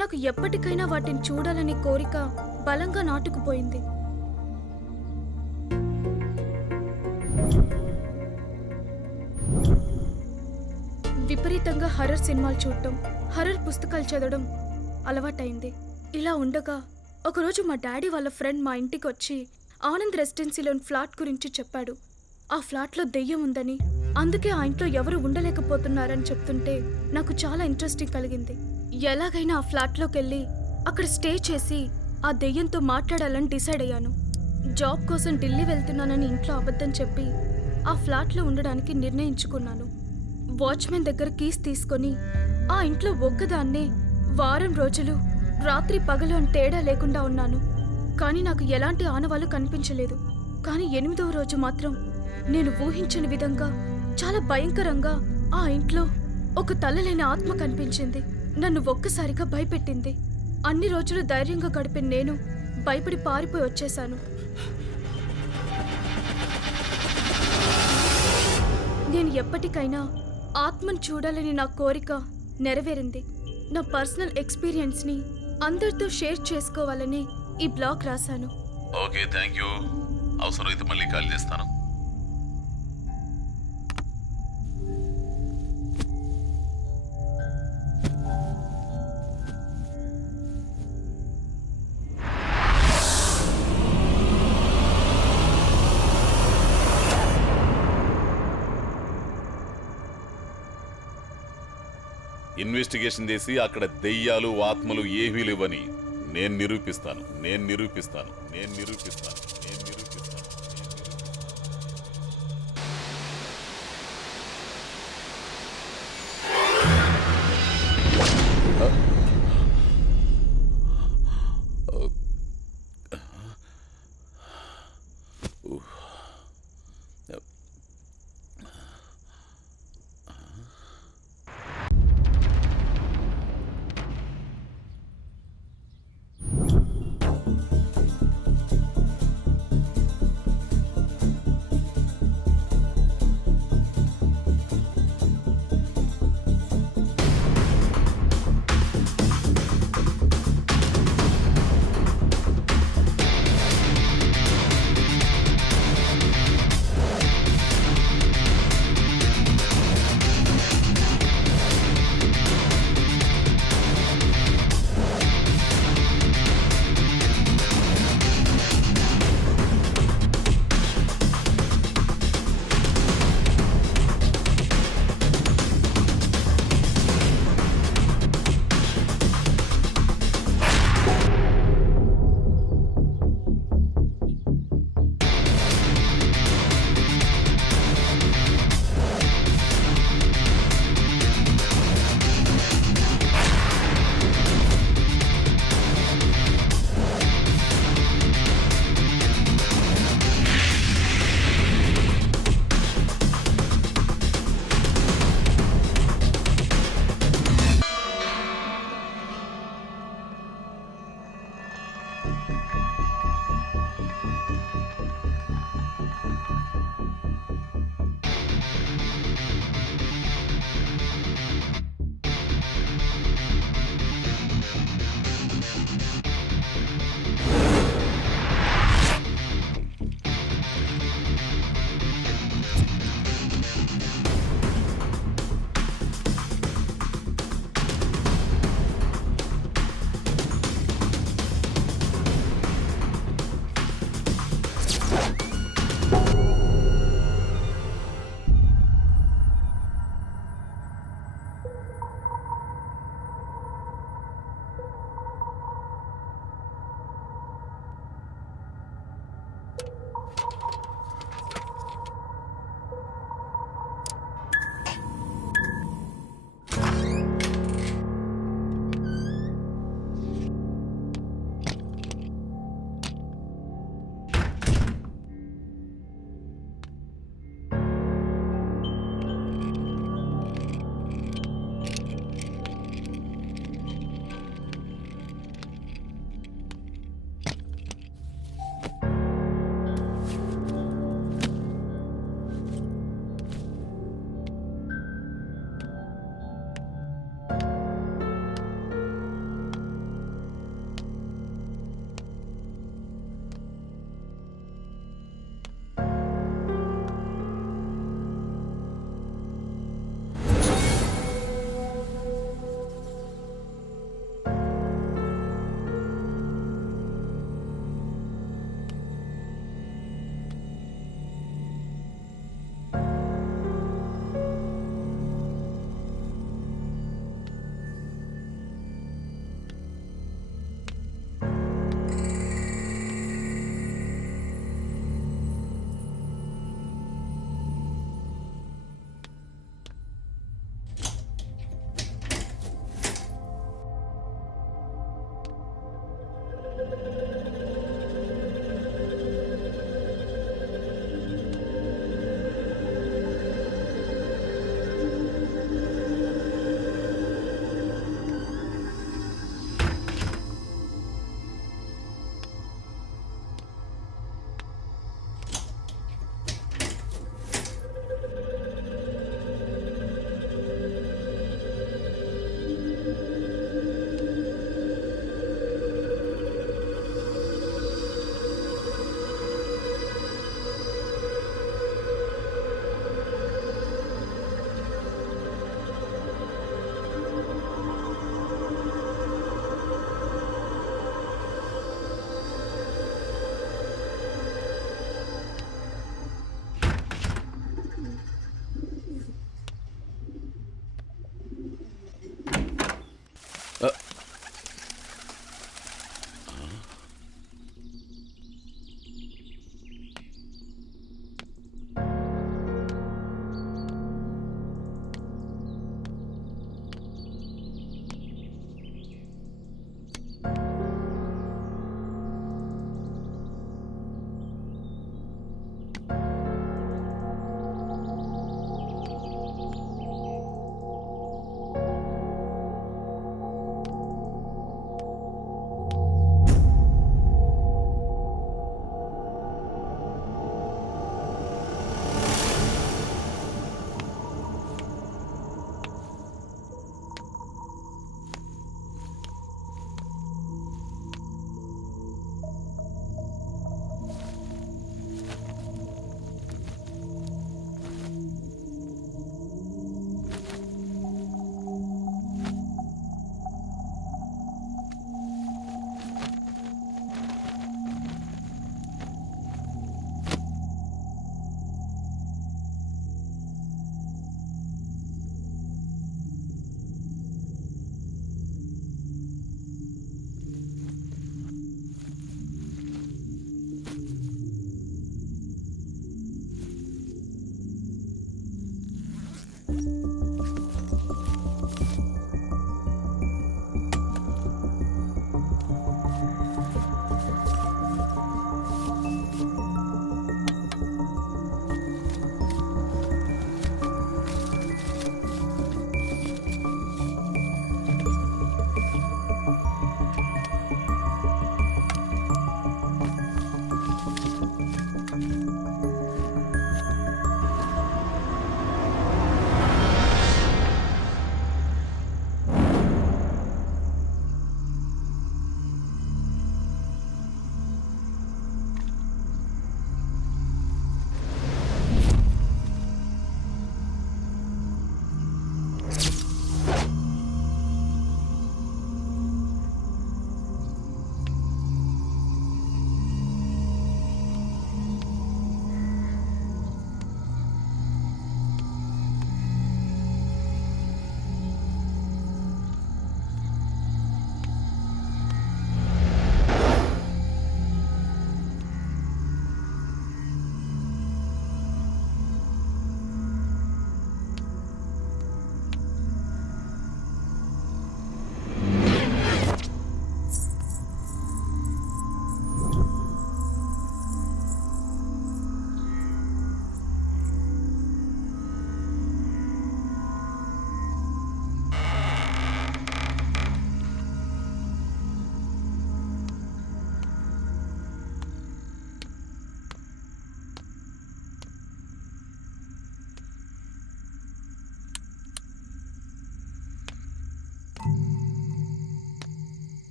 నాకు ఎప్పటికైనా వాటిని చూడాలని కోరిక బలంగా నాటుకుపోయింది. విపరీతంగా హర్రర్ సినిమాలు చూడటం, హర్రర్ పుస్తకాలు చదవడం అలవాటైంది. ఇలా ఉండగా ఒకరోజు మా డాడీ వాళ్ళ ఫ్రెండ్ మా ఇంటికి వచ్చి ఆనంద్ రెసిడెన్సీలోని ఫ్లాట్ గురించి చెప్పాడు. ఆ ఫ్లాట్లో దెయ్యం ఉందని, అందుకే ఆ ఇంట్లో ఎవరు ఉండలేకపోతున్నారని చెప్తుంటే నాకు చాలా ఇంట్రెస్టింగ్ కలిగింది. ఎలాగైనా ఆ ఫ్లాట్లోకి వెళ్ళి అక్కడ స్టే చేసి ఆ దెయ్యంతో మాట్లాడాలని డిసైడ్ అయ్యాను. జాబ్ కోసం ఢిల్లీ వెళ్తున్నానని ఇంట్లో అబద్ధం చెప్పి ఆ ఫ్లాట్లో ఉండడానికి నిర్ణయించుకున్నాను. వాచ్మెన్ దగ్గర కీస్ తీసుకొని ఆ ఇంట్లో ఒక్కదాన్నే వారం రోజులు రాత్రి పగలు అని తేడా లేకుండా ఉన్నాను. కానీ నాకు ఎలాంటి ఆనవాళ్ళు కనిపించలేదు. కానీ 8వ రోజు మాత్రం నేను ఊహించని విధంగా చాలా భయంకరంగా ఆ ఇంట్లో ఒక తలలేని ఆత్మ కనిపించింది. నన్ను ఒక్కసారిగా భయపెట్టింది. అన్ని రోజులు ధైర్యంగా గడిపిన నేను భయపడి పారిపోయి వచ్చేశాను. నేను ఎప్పటికైనా ఆత్మను చూడాలని నా కోరిక నెరవేరింది. నా పర్సనల్ ఎక్స్పీరియన్స్ని అందరితో షేర్ చేసుకోవాలని ఈ బ్లాగ్ రాశాను. Okay, thank you. అవసరమైతే మళ్ళీ కాల్ చేస్తాను. ఇన్వెస్టిగేషన్ చేసి అక్కడ దెయ్యాలు ఆత్మలు ఏవీ లేవని నేను నిరూపిస్తాను.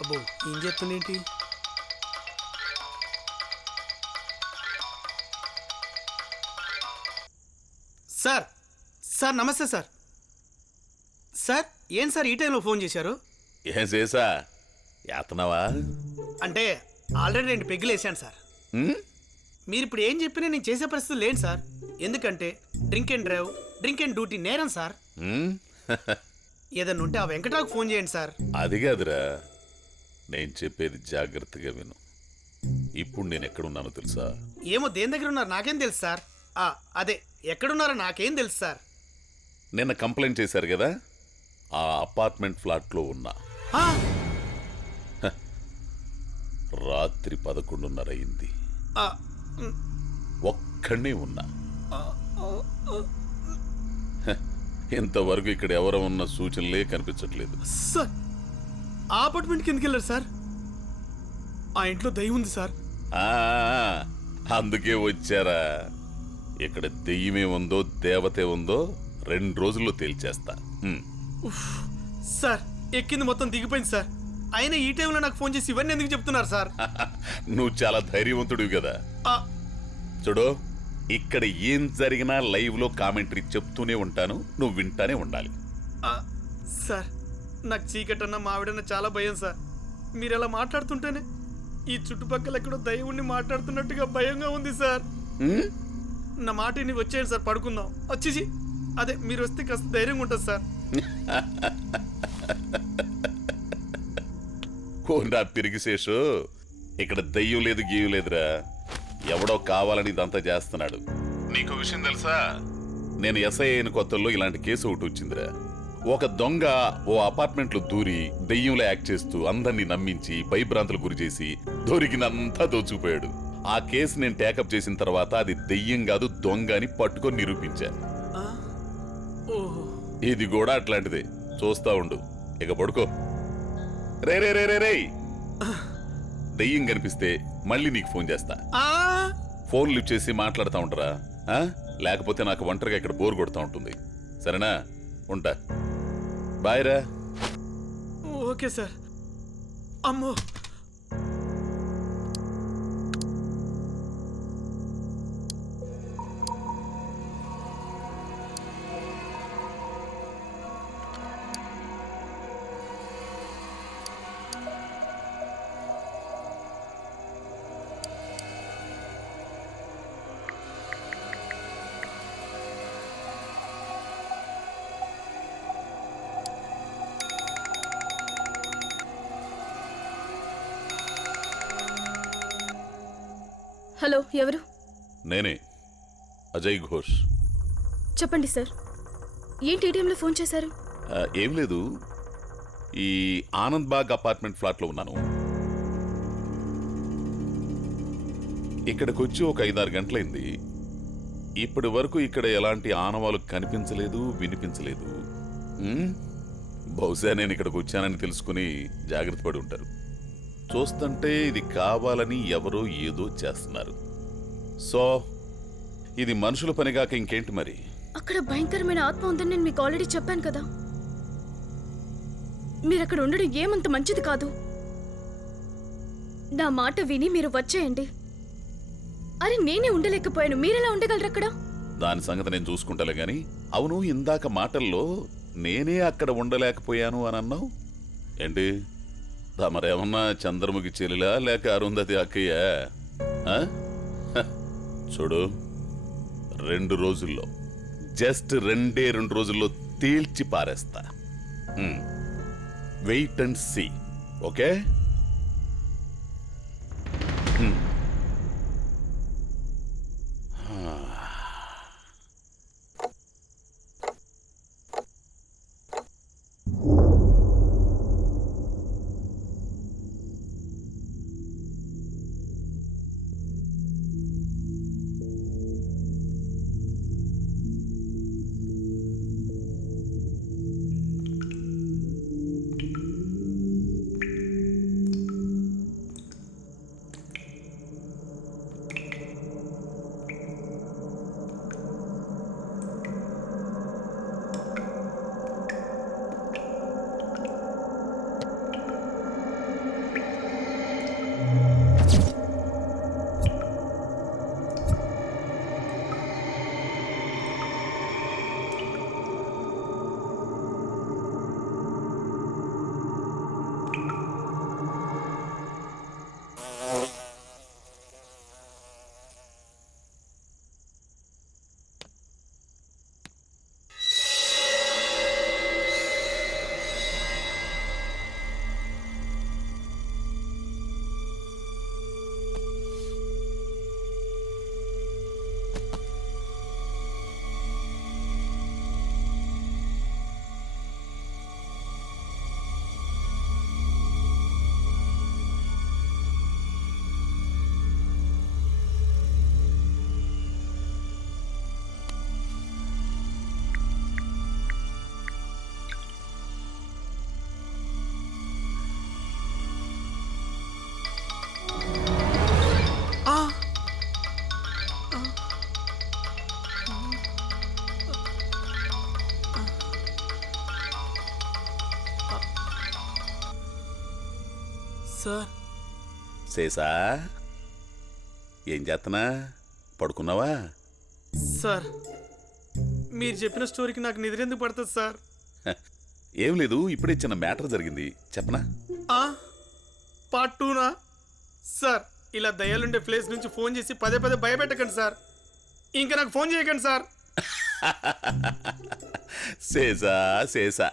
అబ్బో ఏం చేస్తుందేంటి? సార్ సార్ నమస్తే సార్. సార్ ఏం సార్ ఈ టైంలో ఫోన్ చేశారు? ఏం చేసా యాతనవా? అంటే ఆల్రెడీ 2 పెగ్గులు వేసాను సార్. మీరు ఇప్పుడు ఏం చెప్పినా నేను చేసే పరిస్థితి లేను సార్. ఎందుకంటే drink and drive, drink and duty నేరం సార్. ఏదన్నా ఉంటే ఆ వెంకటాకు ఫోన్ చేయండి సార్. అది కాదురా, నేను చెప్పేది జాగ్రత్తగా విను. ఇప్పుడు నేను ఎక్కడున్నానో తెలుసా? ఏమో దేని దగ్గర ఉన్నారు నాకేం తెలుసు సార్. అదే ఎక్కడున్నారో నాకేం తెలుసు సార్. నిన్న కంప్లైంట్ చేశారు కదా, ఆ అపార్ట్మెంట్ ఫ్లాట్లో ఉన్నా. రాత్రి 11:30 అయింది. ఒక్కడే ఉన్నా. ఇంతవరకు ఇక్కడ ఎవరు ఉన్న సూచనలే కనిపించట్లేదు. సార్ ఆ అపార్ట్మెంట్కి ఎందుకు వెళ్ళారు సార్? ఆ ఇంట్లో దయ్యం ఉంది సార్. అందుకే వచ్చారా? ఇక్కడ దెయ్యమే ఉందో దేవతే ఉందో 2 రోజుల్లో తేల్చేస్తా. సార్ ఎక్కింది మొత్తం దిగిపోయింది సార్. అయినా ఈ టైంలో నాకు ఫోన్ చేసి ఇవన్నీ ఎందుకు చెప్తున్నారు సార్? నువ్వు చాలా ధైర్యవంతుడివి కదా. చూడు, ఇక్కడ ఏం జరిగినా లైవ్ లో కామెంటరీ చెప్తూనే ఉంటాను, నువ్వు వింటానే ఉండాలి. సార్ నాకు చీకటన్నా మావిడన్నా చాలా భయం సార్. మీరు ఎలా మాట్లాడుతుంటేనే ఈ చుట్టుపక్కల ఎక్కడో దయ్యం ఉండి మాట్లాడుతున్నట్టుగా భయంగా ఉంది సార్. నా మాట నీ వచ్చేయండి సార్, పడుకుందాం. వచ్చేసి అదే మీరు వస్తే కాస్త ధైర్యంగా ఉంటుంది సార్. నా పిరిగిశేషు, ఇక్కడ దయ్యం లేదు గీయం లేదురా. ఎవడో కావాలని ఇదంతా చేస్తున్నాడు. నీకు విషయం తెలుసా? నేను ఎస్ఐ అయిన కొత్తల్లో ఇలాంటి కేసు ఒకటి వచ్చిందిరా. ఒక దొంగ ఓ అపార్ట్మెంట్లో దూరి దెయ్యంలో యాక్ట్ చేస్తూ అందరినీ నమ్మించి భయభ్రాంతులు గురి చేసి దొరికినంతా దోచుకుపోయాడు. ఆ కేసు నేను టేకప్ చేసిన తర్వాత అది దెయ్యం కాదు దొంగ అని పట్టుకొని నిరూపించాను. ఇది కూడా అట్లాంటిదే, చూస్తా ఉండు. ఇక పడుకో. రే రే రే రే రే దెయ్యం కనిపిస్తే మళ్ళీ నీకు ఫోన్ చేస్తా. ఫోన్ లిఫ్ట్ చేసి మాట్లాడుతూ ఉంటారా, లేకపోతే నాకు ఒంటరిగా ఇక్కడ బోర్ కొడుతూ ఉంటుంది. సరేనా? ఉంటా. బాయ్ రా. Okay sir. అమ్మో హలో, ఎవరు? నేనే, అజయ్ ఘోష్. చెప్పండి సార్, ఏంటి ఈ టైంలో ఫోన్ చేశారు? ఏం లేదు, ఈ ఆనంద్ బాగ్ అపార్ట్మెంట్ ఫ్లాట్లో ఉన్నాను. ఇక్కడికి వచ్చి ఒక 5-6 గంటలైంది. ఇప్పటి వరకు ఇక్కడ ఎలాంటి ఆనవాలు కనిపించలేదు, వినిపించలేదు. బహుశా నేను ఇక్కడికి వచ్చానని తెలుసుకుని జాగ్రత్త పడి ఉంటారు. చూస్తుంటే ఇది కావాలని ఎవరో ఏదో చేస్తున్నారు. సో ఇది మనుషుల పనిగాక ఇంకేంటి మరి? అక్కడ భయంకరమైన ఆత్మ ఉందని నేను మీకు ఆల్రెడీ చెప్పాను కదా. మీరు అక్కడ ఉండడం ఏమంత మంచిది కాదు. నా మాట విని మీరు వచ్చేయండి. అరే నేనే ఉండలేకపోయాను, మీరెలా ఉండగలరు అక్కడ? దాని సంగతి నేను చూసుకుంటాలే గాని, అవును ఇందాక మాటల్లో నేనే అక్కడ ఉండలేకపోయాను అని అన్నావు ఏంటి? తమరేమన్నా చంద్రముఖి చెల్లిలా లేక అరుంధతి అక్కయ్యా? చూడు, 2 రోజుల్లో, జస్ట్ 2 రోజుల్లో తేల్చి పారేస్తా. Wait and see. Okay? Sir Sesha ఏం చేస్తున్నా పడుకున్నావా? సార్ మీరు చెప్పిన స్టోరీకి నాకు నిద్రెందుకు పడుతుంది సార్? ఏం లేదు, ఇప్పుడే చిన్న మ్యాటర్ జరిగింది, చెప్పనా? పార్ట్ 2నా? సార్ ఇలా దయ్యాలుండే ప్లేస్ నుంచి ఫోన్ చేసి పదే పదే భయపెట్టకండి సార్. ఇంకా నాకు ఫోన్ చేయకండి సార్. శేషా శేషా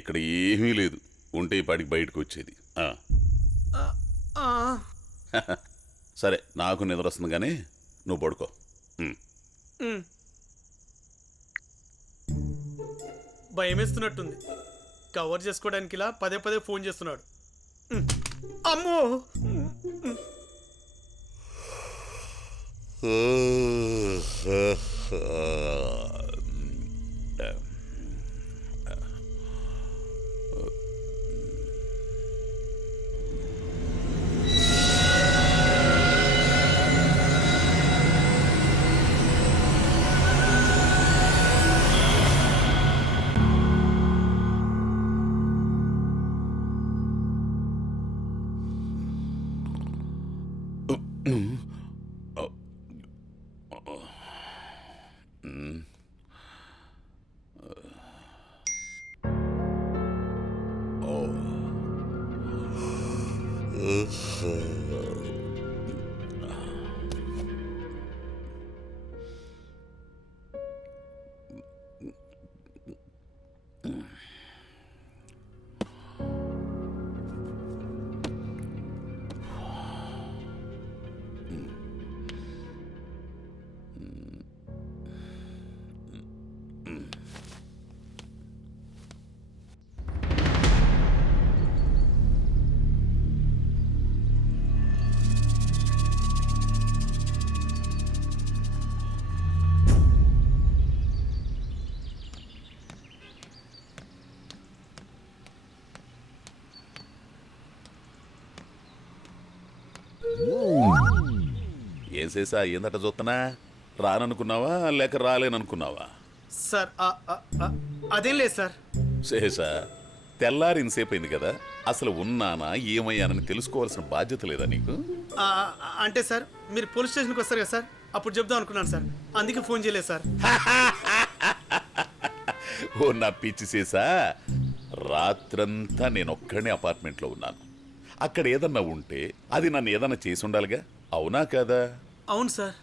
ఇక్కడ ఏమీ లేదు, ఉంటే ఈ పాటికి బయటకు వచ్చేది. సరే నాకు నిద్ర వస్తుంది కానీ నువ్వు పడుకో. భయమేస్తున్నట్టుంది. కవర్ చేసుకోవడానికి ఇలా పదే పదే ఫోన్ చేస్తున్నాడు. అమ్మో ఏం శేషా ఏందట చూస్తున్నా? రాననుకున్నావా లేక రాలేననుకున్నావా? సార్ అదేం లేదు సార్. శేషా తెల్లారినసేపు అయింది కదా, అసలు ఉన్నానా ఏమయ్యానని తెలుసుకోవాల్సిన బాధ్యత లేదా నీకు? అంటే సార్ మీరు పోలీస్ స్టేషన్కి వస్తారు కదా సార్, అప్పుడు చెప్దాం అనుకున్నాను సార్, అందుకే ఫోన్ చేయలేదు సార్. ఓ నా పిచ్చి శేషా, రాత్రంతా నేను ఒక్కడే అపార్ట్మెంట్లో ఉన్నాను. అక్కడ ఏదన్నా ఉంటే అది నన్ను ఏదన్నా చేసి ఉండాలిగా, అవునా కదా? అవును సార్.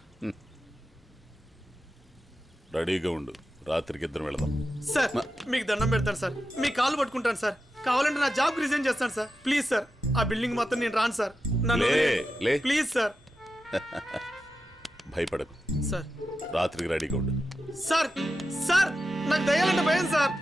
రెడీగా ఉండు, రాత్రికి ఇద్దరం వెళదాం. సార్ మీకు దండం పెడతాను సార్, మీ కాళ్ళు పట్టుకుంటాను సార్, కావాలంటే నా జాబ్ రిజైన్ చేస్తాను సార్. ప్లీజ్ సార్, ఆ బిల్డింగ్ మాత్రం నేను రాను సార్, నన్ను లే. Please sir. భయపడకు సార్, రాత్రికి రెడీగా ఉండు. సార్ సార్ నాకు దయ్యాలంటే భయం సార్.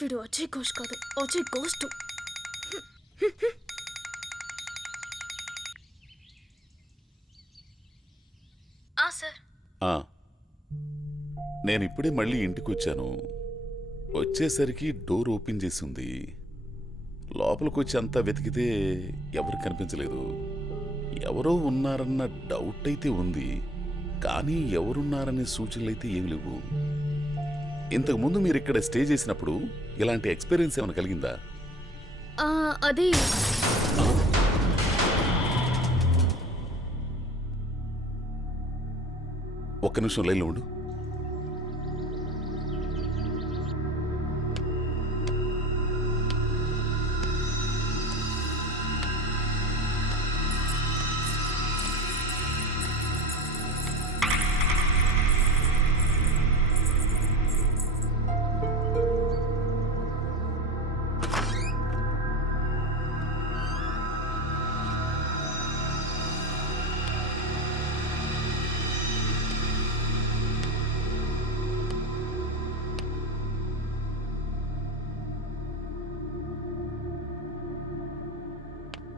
వీడు అజయ్ ఘోష్ కాదు, అజయ్ గోస్ట్. సార్, నేను ఇప్పుడే మళ్ళీ ఇంటికి వచ్చాను. వచ్చేసరికి డోర్ ఓపెన్ చేసి ఉంది. లోపలికి వచ్చి అంతా వెతికితే ఎవరు కనిపించలేదు. ఎవరో ఉన్నారన్న డౌట్ అయితే ఉంది, కానీ ఎవరున్నారనే సూచనలు అయితే ఏమి లేవు. ఇంతకు ముందు మీరు ఇక్కడ స్టే చేసినప్పుడు ఇలాంటి ఎక్స్పీరియన్స్ ఏమైనా కలిగిందా? అది ఒక్క నిమిషం లైన్లో ఉండు.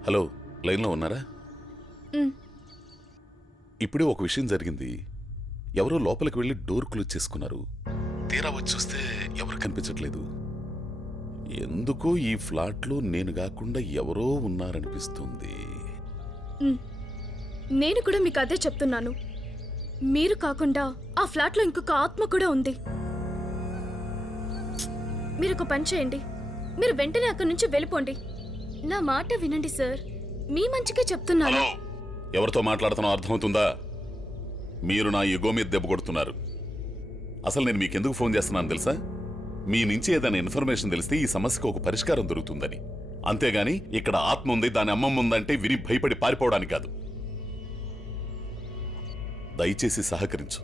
హలో, లైన్లో ఉన్నారా? ఇప్పుడే ఒక విషయం జరిగింది. ఎవరో లోపలికి వెళ్ళి డోర్ క్లోజ్ చేసుకున్నారు. తీరా వచ్చి చూస్తే ఎవరు కనిపించట్లేదు. ఎందుకో ఈ ఫ్లాట్లో నేను కాకుండా ఎవరో ఉన్నారనిపిస్తుంది. నేను కూడా మీకు అదే చెప్తున్నాను. మీరు కాకుండా ఆ ఫ్లాట్లో ఇంకొక ఆత్మ కూడా ఉంది. మీరు ఒక పని చేయండి, మీరు వెంటనే అక్కడి నుంచి వెళ్ళిపోండి. నా మాట వినండి సార్, మీ మంచిగా చెప్తున్నాను. ఎవరితో మాట్లాడుతున్నా అర్థమవుతుందా? మీరు నా ఎగో మీద దెబ్బ కొడుతున్నారు. అసలు నేను మీకెందుకు ఫోన్ చేస్తున్నాను తెలుసా? మీ నుంచి ఏదైనా ఇన్ఫర్మేషన్ తెలిస్తే ఈ సమస్యకు ఒక పరిష్కారం దొరుకుతుందని. అంతేగాని ఇక్కడ ఆత్మ ఉంది, దాని అమ్మమ్మ ఉందంటే విని భయపడి పారిపోవడానికి కాదు. దయచేసి సహకరించు.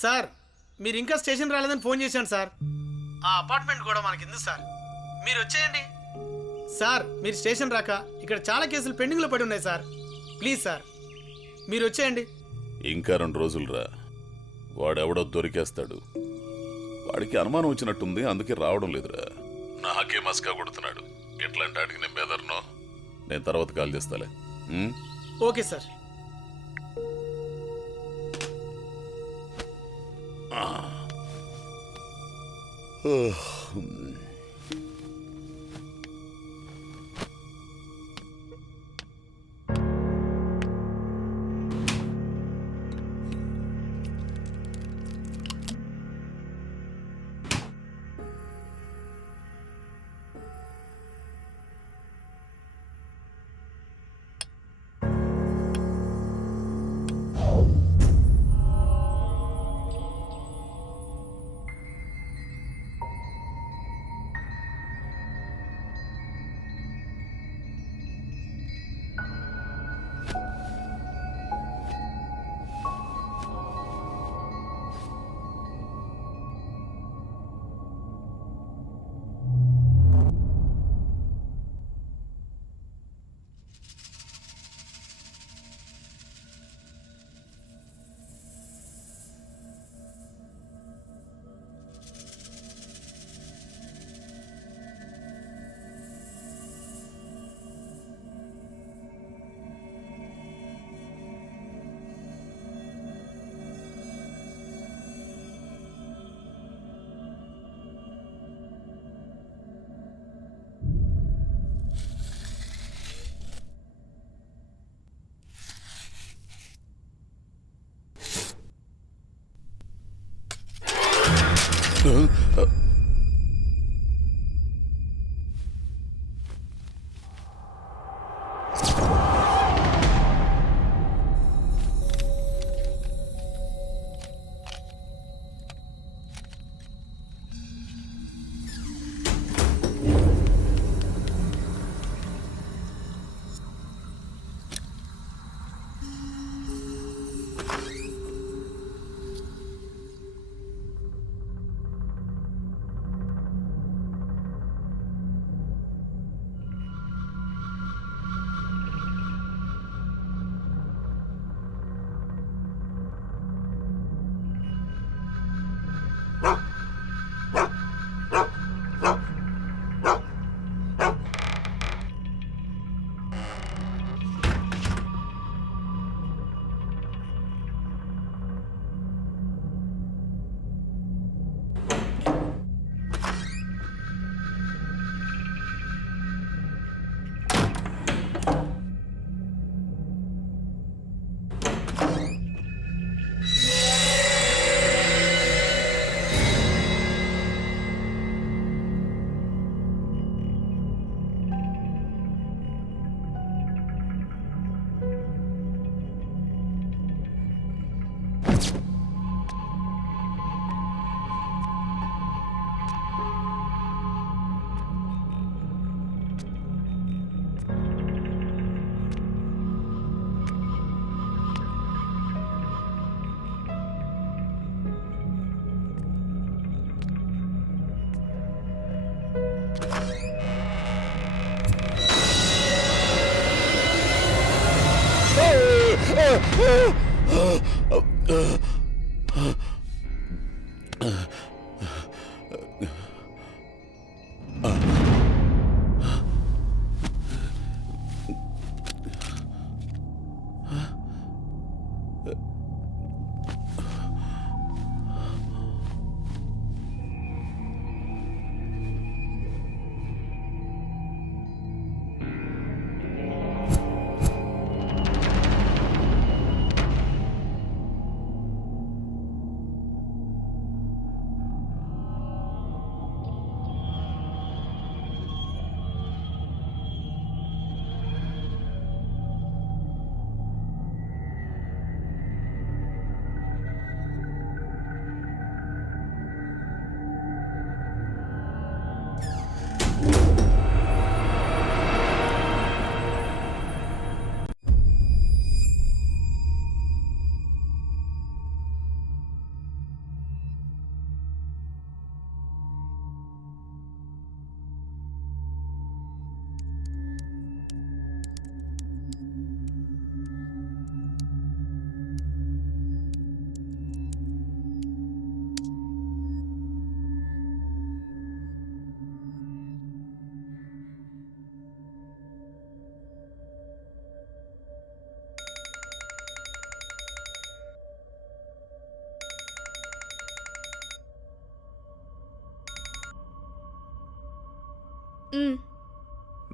సార్ మీరు ఇంకా స్టేషన్ రాలేదని ఫోన్ చేశాను సార్. ఆ అపార్ట్మెంట్ కూడా మనకింది సార్, మీరు వచ్చేయండి. సార్ మీరు స్టేషన్ రాక ఇక్కడ చాలా కేసులు పెండింగ్లో పడి ఉన్నాయి సార్. ప్లీజ్ సార్ మీరు వచ్చేయండి. ఇంకా 2 రోజులు రా, వాడెవడో దొరికేస్తాడు. వాడికి అనుమానం వచ్చినట్టుంది, అందుకే రావడం లేదురా. నాకే మస్కా కొడుతున్నాడు. ఎట్లాంటి ఆడికి నేను బెదర్నో. నేను తర్వాత కాల్ చేస్తాలే. Okay sir.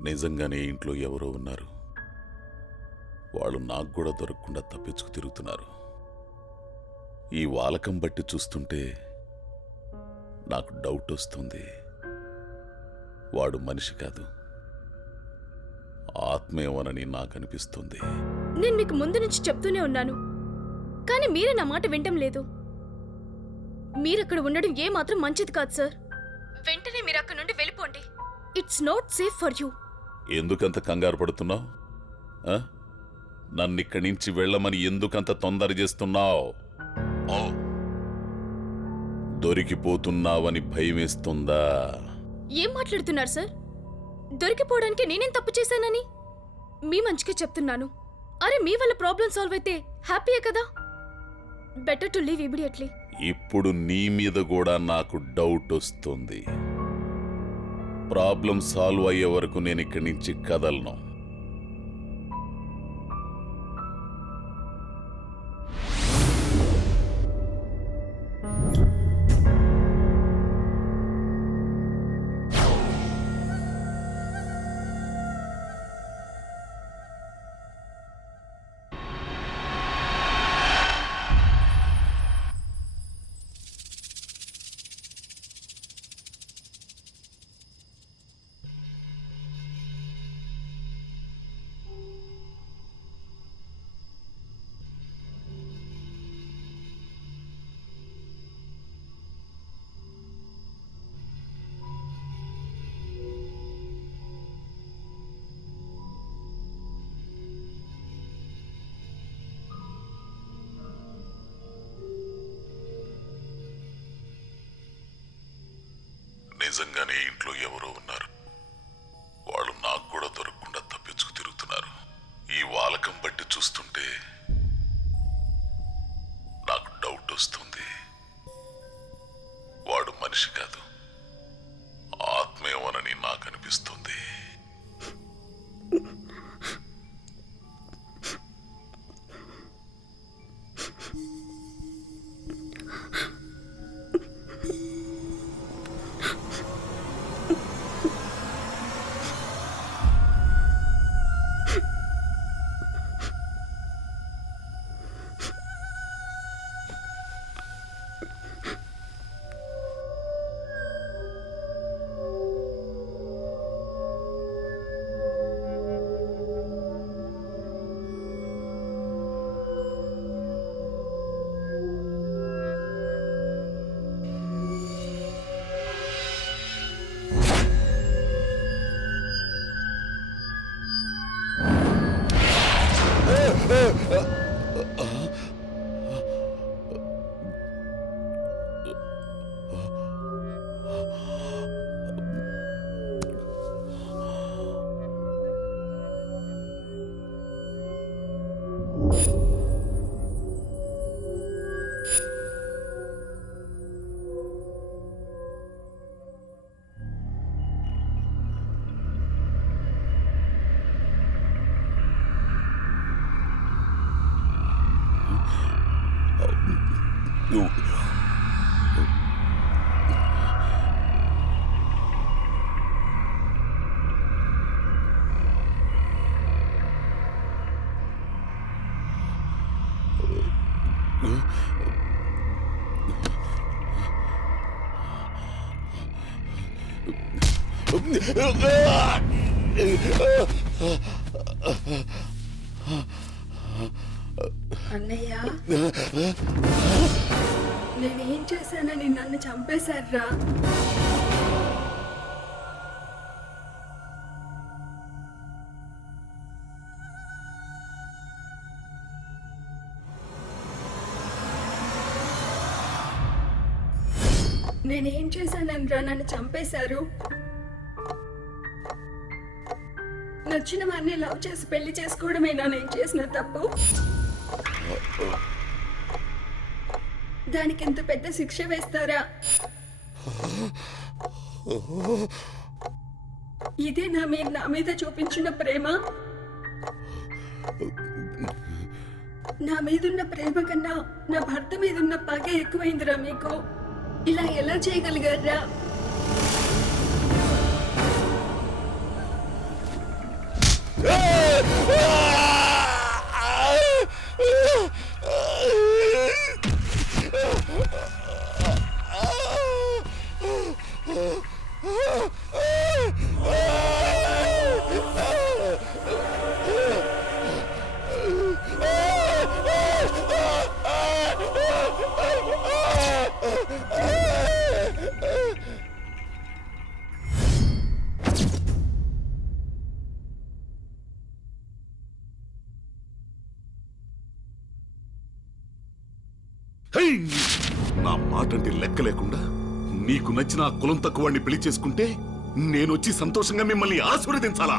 నిజంగానే ఇంట్లో ఎవరో ఉన్నారు. వాళ్ళు నాకు కూడా దొరకకుండా తప్పించుకు తిరుగుతున్నారు. ఈ వాలకం బట్టి చూస్తుంటే నాకు డౌట్ వస్తుంది. వాడు మనిషి కాదు, ఆత్మేమోనని నాకు అనిపిస్తుంది. నేను మీకు ముందు నుంచి చెప్తూనే ఉన్నాను, కానీ మీరే నా మాట వింటం లేదు. మీరక్కడ ఉండడం ఏమాత్రం మంచిది కాదు సార్. వెంటనే మీరు అక్కడ నుండి వెళ్ళిపోండి. It's not safe for you. ఎందుకంత కంగారు పడుతున్నావు? నన్నిక్కడి నుంచి వెళ్ళమని ఎందుకంత తొందర చేస్తున్నావు? దొరికిపోతున్నావని భయమేస్తుందా? ఏం మాట్లాడుతున్నారు సార్? దొరికిపోవడానికి నేనేం తప్పు చేశానని? మీ మంచిగా చెప్తున్నాను. అరే, మీ వల్ల ప్రాబ్లం సాల్వ్ అయితే హ్యాపీయే కదా. Better to leave immediately. ఇప్పుడు నీ మీద కూడా నాకు డౌట్ వస్తుంది. ప్రాబ్లం సాల్వ్ అయ్యే వరకు నేను ఇక్కడి నుంచి కదలను. నిజంగానే ఇంట్లో ఎవరో ఉన్నారు. వాళ్ళు నాకు కూడా దొరకకుండా తప్పించుకు తిరుగుతున్నారు. ఈ వాలకం బట్టి చూస్తుంటే నాకు డౌట్ వస్తుంది. వాడు మనిషి కాదు, ఆత్మేమోనని నాకు అనిపిస్తుంది. అన్నయ్య, నేనేం చేశానని నన్ను చంపేశారా? నేనేం చేశానని నన్ను చంపేశారు? నచ్చిన వారిని లవ్ చేసి పెళ్లి చేసుకోవడమేనా నేను చేసిన తప్పు? దానికి ఎంత పెద్ద శిక్ష వేస్తారా? ఇదే మీరు నా మీద చూపించిన ప్రేమ? నా మీదున్న ప్రేమ కన్నా నా భర్త మీదున్న పగ ఎక్కువైందిరా మీకు? ఇలా ఎలా చేయగలిగారా? హై! నా మాటంటే లెక్క లేకుండా నీకు నచ్చిన ఆ కులం తక్కువ వాడిని పెళ్లి చేసుకుంటే నేనొచ్చి సంతోషంగా మిమ్మల్ని ఆశీర్వదించాలా?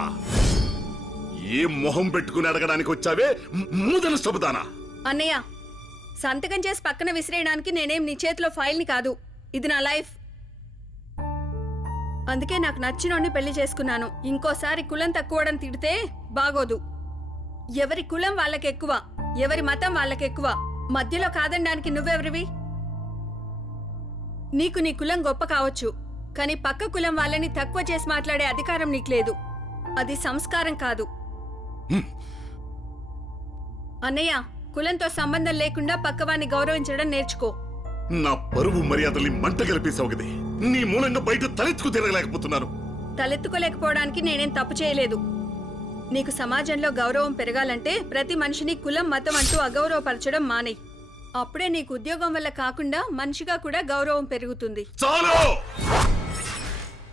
ఏ మొహం పెట్టుకుని అడగడానికి వచ్చావే మూదన శబదానా? అన్నయ్య, సంతకం చేసి పక్కన విసిరేయడానికి నేనేం నీ చేతిలో ఫైల్ని కాదు. ఇది నా లైఫ్. అందుకే నాకు నచ్చినోడిని పెళ్లి చేసుకున్నాను. ఇంకోసారి కులం తక్కువడం తిడితే బాగోదు. ఎవరి కులం వాళ్ళకెక్కువ, ఎవరి మతం వాళ్ళకెక్కువ. మధ్యలో కాదనడానికి నువ్వెవరివి? నీకు నీ కులం గొప్ప కావచ్చు, కానీ పక్క కులం వాళ్ళని తక్కువ చేసి మాట్లాడే అధికారం నీకు లేదు. అది సంస్కారం కాదు. అన్నయ్య, కులంతో సంబంధం లేకుండా పక్కవాన్ని గౌరవించడం నేర్చుకో. నా పరువు మర్యాదల్ని మంట కలిపేసావు కదే. నీ మూలంగా బయట తలెత్తుకు తిరగలేకపోతున్నాను. తలెత్తుకోలేకపోవడానికి నేనేం తప్పు చేయలేదు. నీకు సమాజంలో గౌరవం పెరగాలంటే ప్రతి మనిషిని కులం మతం అంటూ అగౌరవపరచడం మానేయ్. అప్పుడే నీకు ఉద్యోగం వల్ల కాకుండా మనిషిగా కూడా గౌరవం పెరుగుతుంది. చాలు,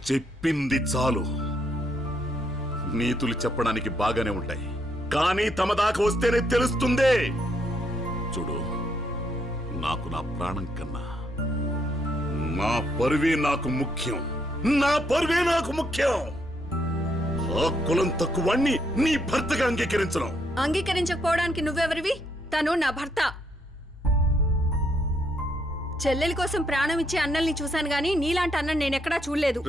చెప్పింది చాలు. నీతులు చెప్పడానికి బాగానే ఉంటాయి, కానీ తమ దాకా వస్తేనే తెలుస్తుంది. చూడు, నాకు నా ప్రాణం కన్నా నా పరువే నాకు ముఖ్యం. నా పరువే నాకు ముఖ్యం. ఆ కులం తక్కువాణ్ణి నీ భర్తగా అంగీకరించను. అంగీకరించకపోవడానికి నువ్వెవరివి? తను నా భర్త. చెల్లెలి కోసం ప్రాణం ఇచ్చే అన్నల్ని చూశాను గానీ నీలాంటి అన్నం నేనెక్కడా చూడలేదు.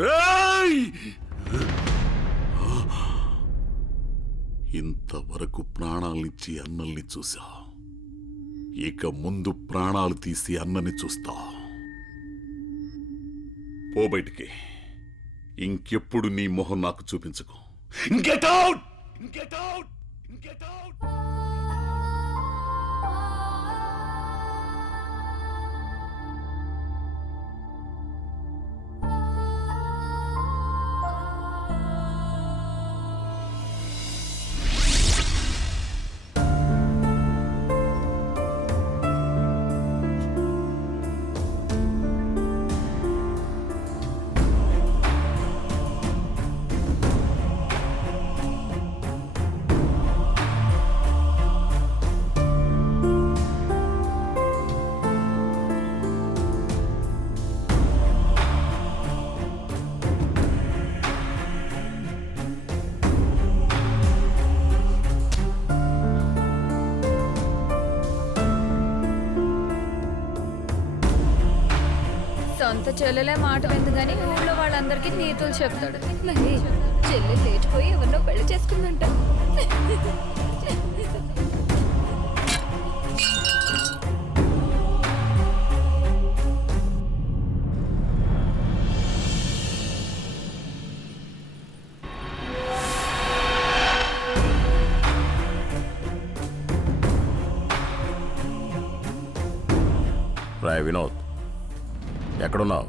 ఇంతవరకు ప్రాణాలనిచ్చి అన్నల్ని చూసా, ఇక ముందు ప్రాణాలు తీసి అన్నని చూస్తా. పో బయటికి. ఇంకెప్పుడు నీ మొహం నాకు చూపించకు. Get out! Get out! Get out! సొంత చెల్లెలే మాట విందు గాని ఊళ్ళో వాళ్ళందరికీ నీతులు చెప్తాడు. మరి చెల్లెలు లేచిపోయి ఎవరినో పెళ్లి చేసుకుందంట. రాయ్ వినోద్, ఎక్కడున్నావు?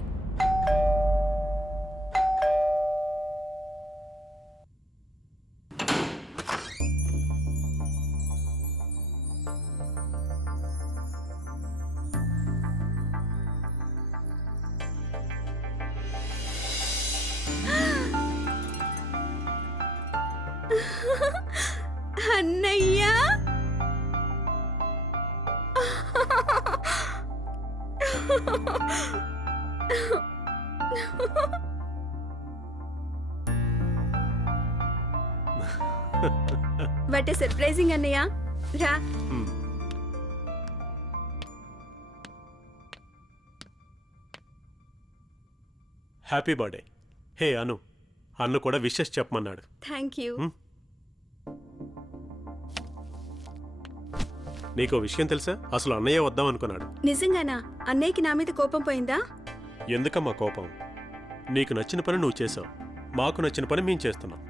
అన్నయ్యా, బట్ సర్ప్రైజింగ్ అన్నయ్య. రా. Happy birthday. హే అను, అన్ను కూడా విషెస్ చెప్పమన్నాడు. Thank you. నీకో విషయం తెలుసా? అసలు అన్నయ్య వద్దాం అనుకున్నాడు. నిజంగానా? అన్నయ్యకి నా మీద కోపం పోయిందా? ఎందుకమ్మా కోపం? నీకు నచ్చిన పని నువ్వు చేసావు, మాకు నచ్చిన పని మేము చేస్తున్నాం.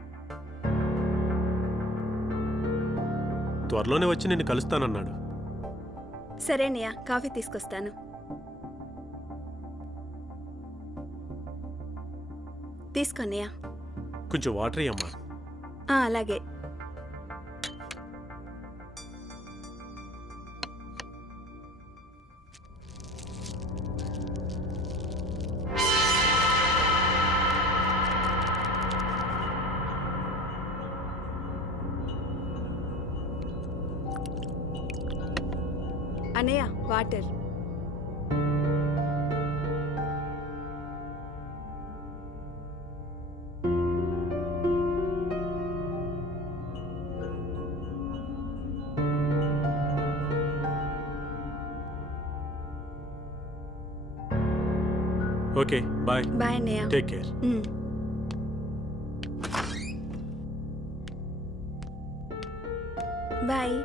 త్వరలోనే వచ్చి నిన్ను కలుస్తానన్నాడు. సరే అన్నయ్య, కాఫీ తీసుకొస్తాను. తీసుకో అన్నయ్య. కొంచెం వాటర్ ఇయ్యమ్మా. అలాగే. అన్నయ్య, వాటర్. Okay bye. బాయ్ అన్నయ్య. Take care. బాయ్.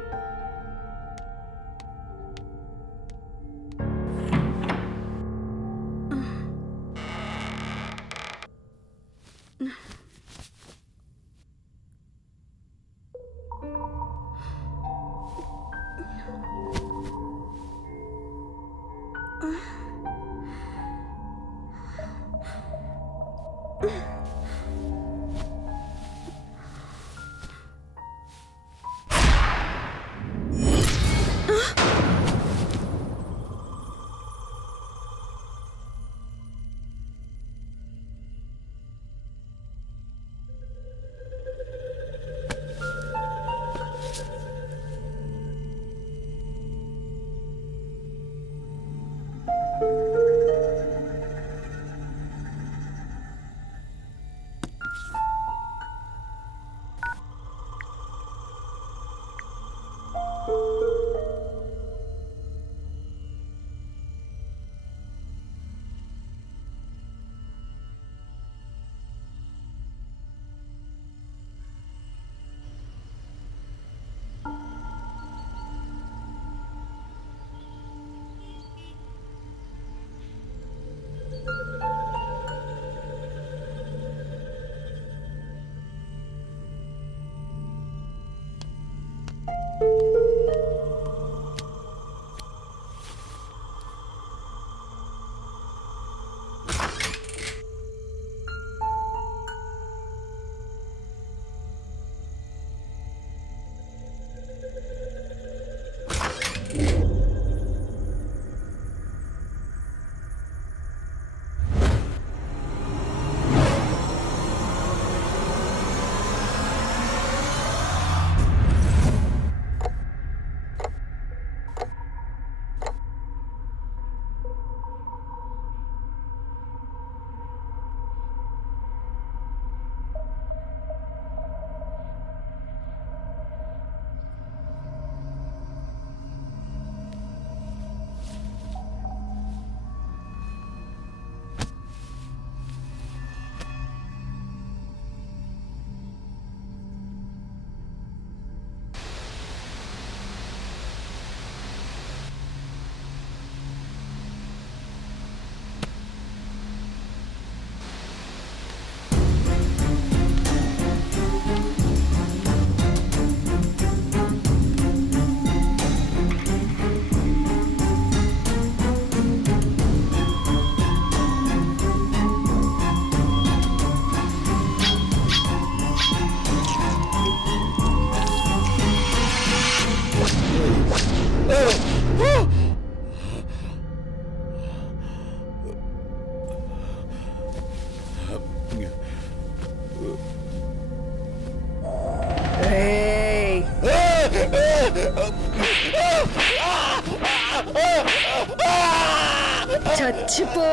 చచ్చిపో.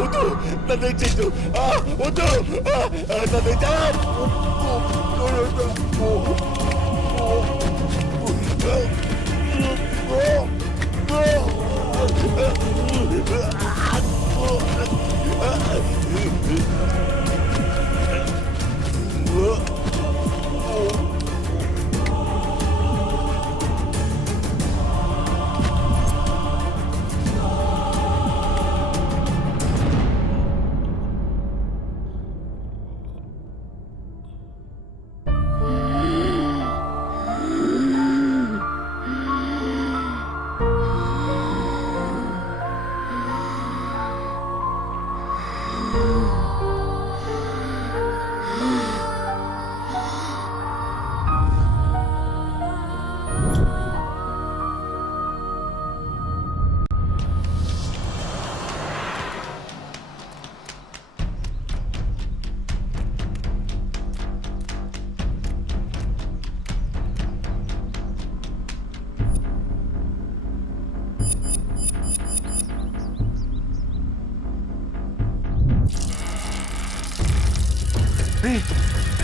వద్దు నన్ను చెట్టు వద్దు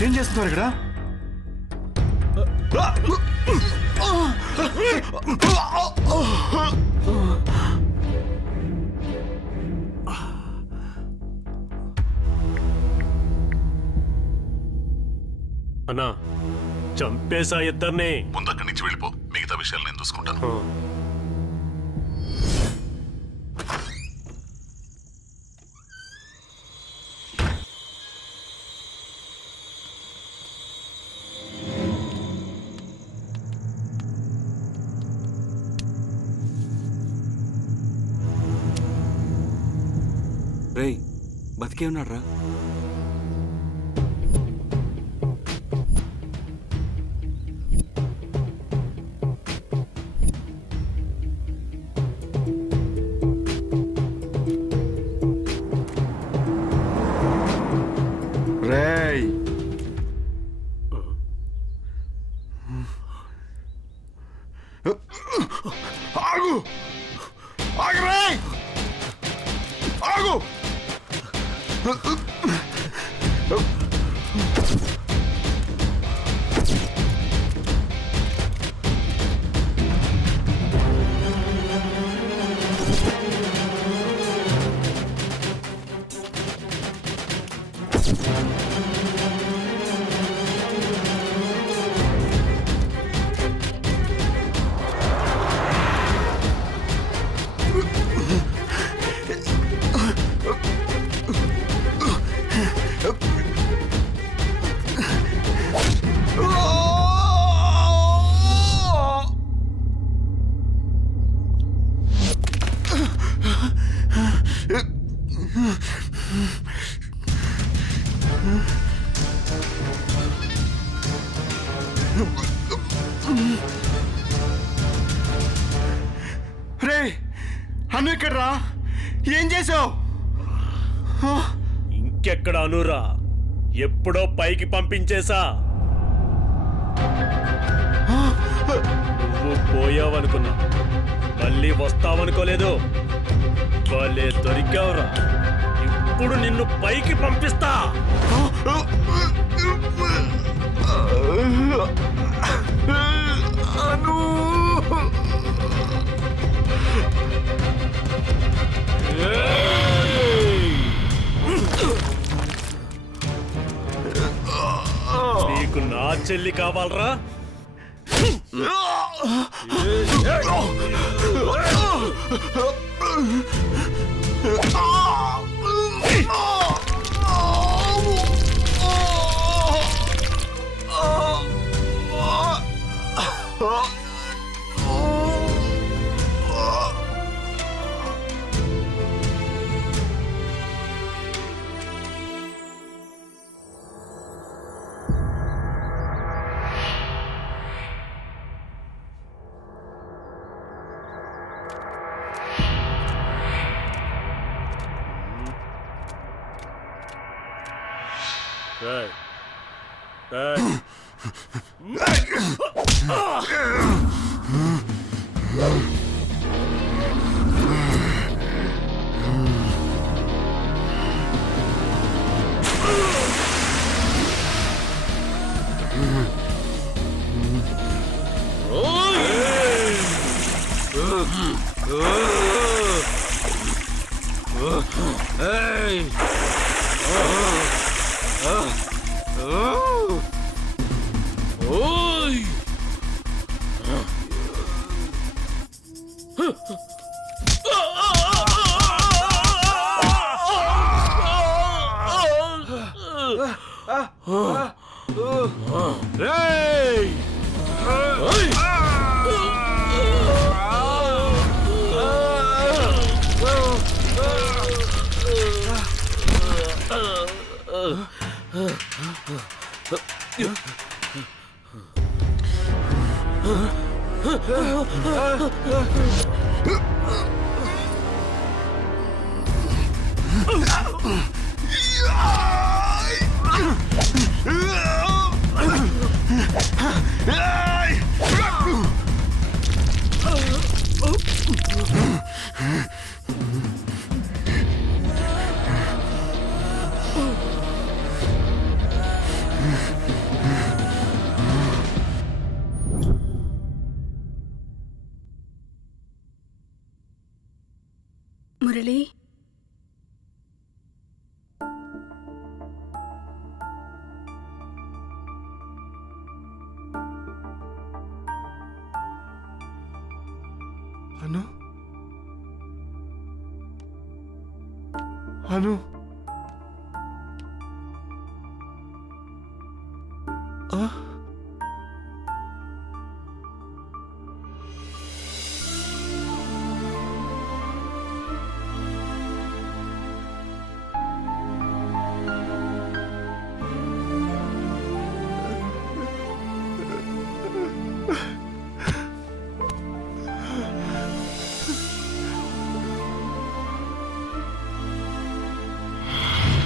ఏం చేస్తున్నారు ఇక్కడ? అన్నా చంపేశా ఇద్దరిని. ముందు అక్కడి నుంచి వెళ్ళిపో, మిగతా విషయాలు నేను చూసుకుంటాను. రేయ్, బతికే ఉన్నాడు రా. రేయ్, ఆగు ఆగు రేయ్ ఆగు. రే అను ఇక్కడ్రా, ఏం చేసావు? ఇంకెక్కడ అనురా, ఎప్పుడో పైకి పంపించేశా. నువ్వు పోయావనుకున్నా, మళ్ళీ వస్తావనుకోలేదు. వాళ్ళే దొరికావురా, ఇప్పుడు నిన్ను పైకి పంపిస్తా. అను నీకు నా చెల్లి కావాలరా? రియలీ? అను అను ఆ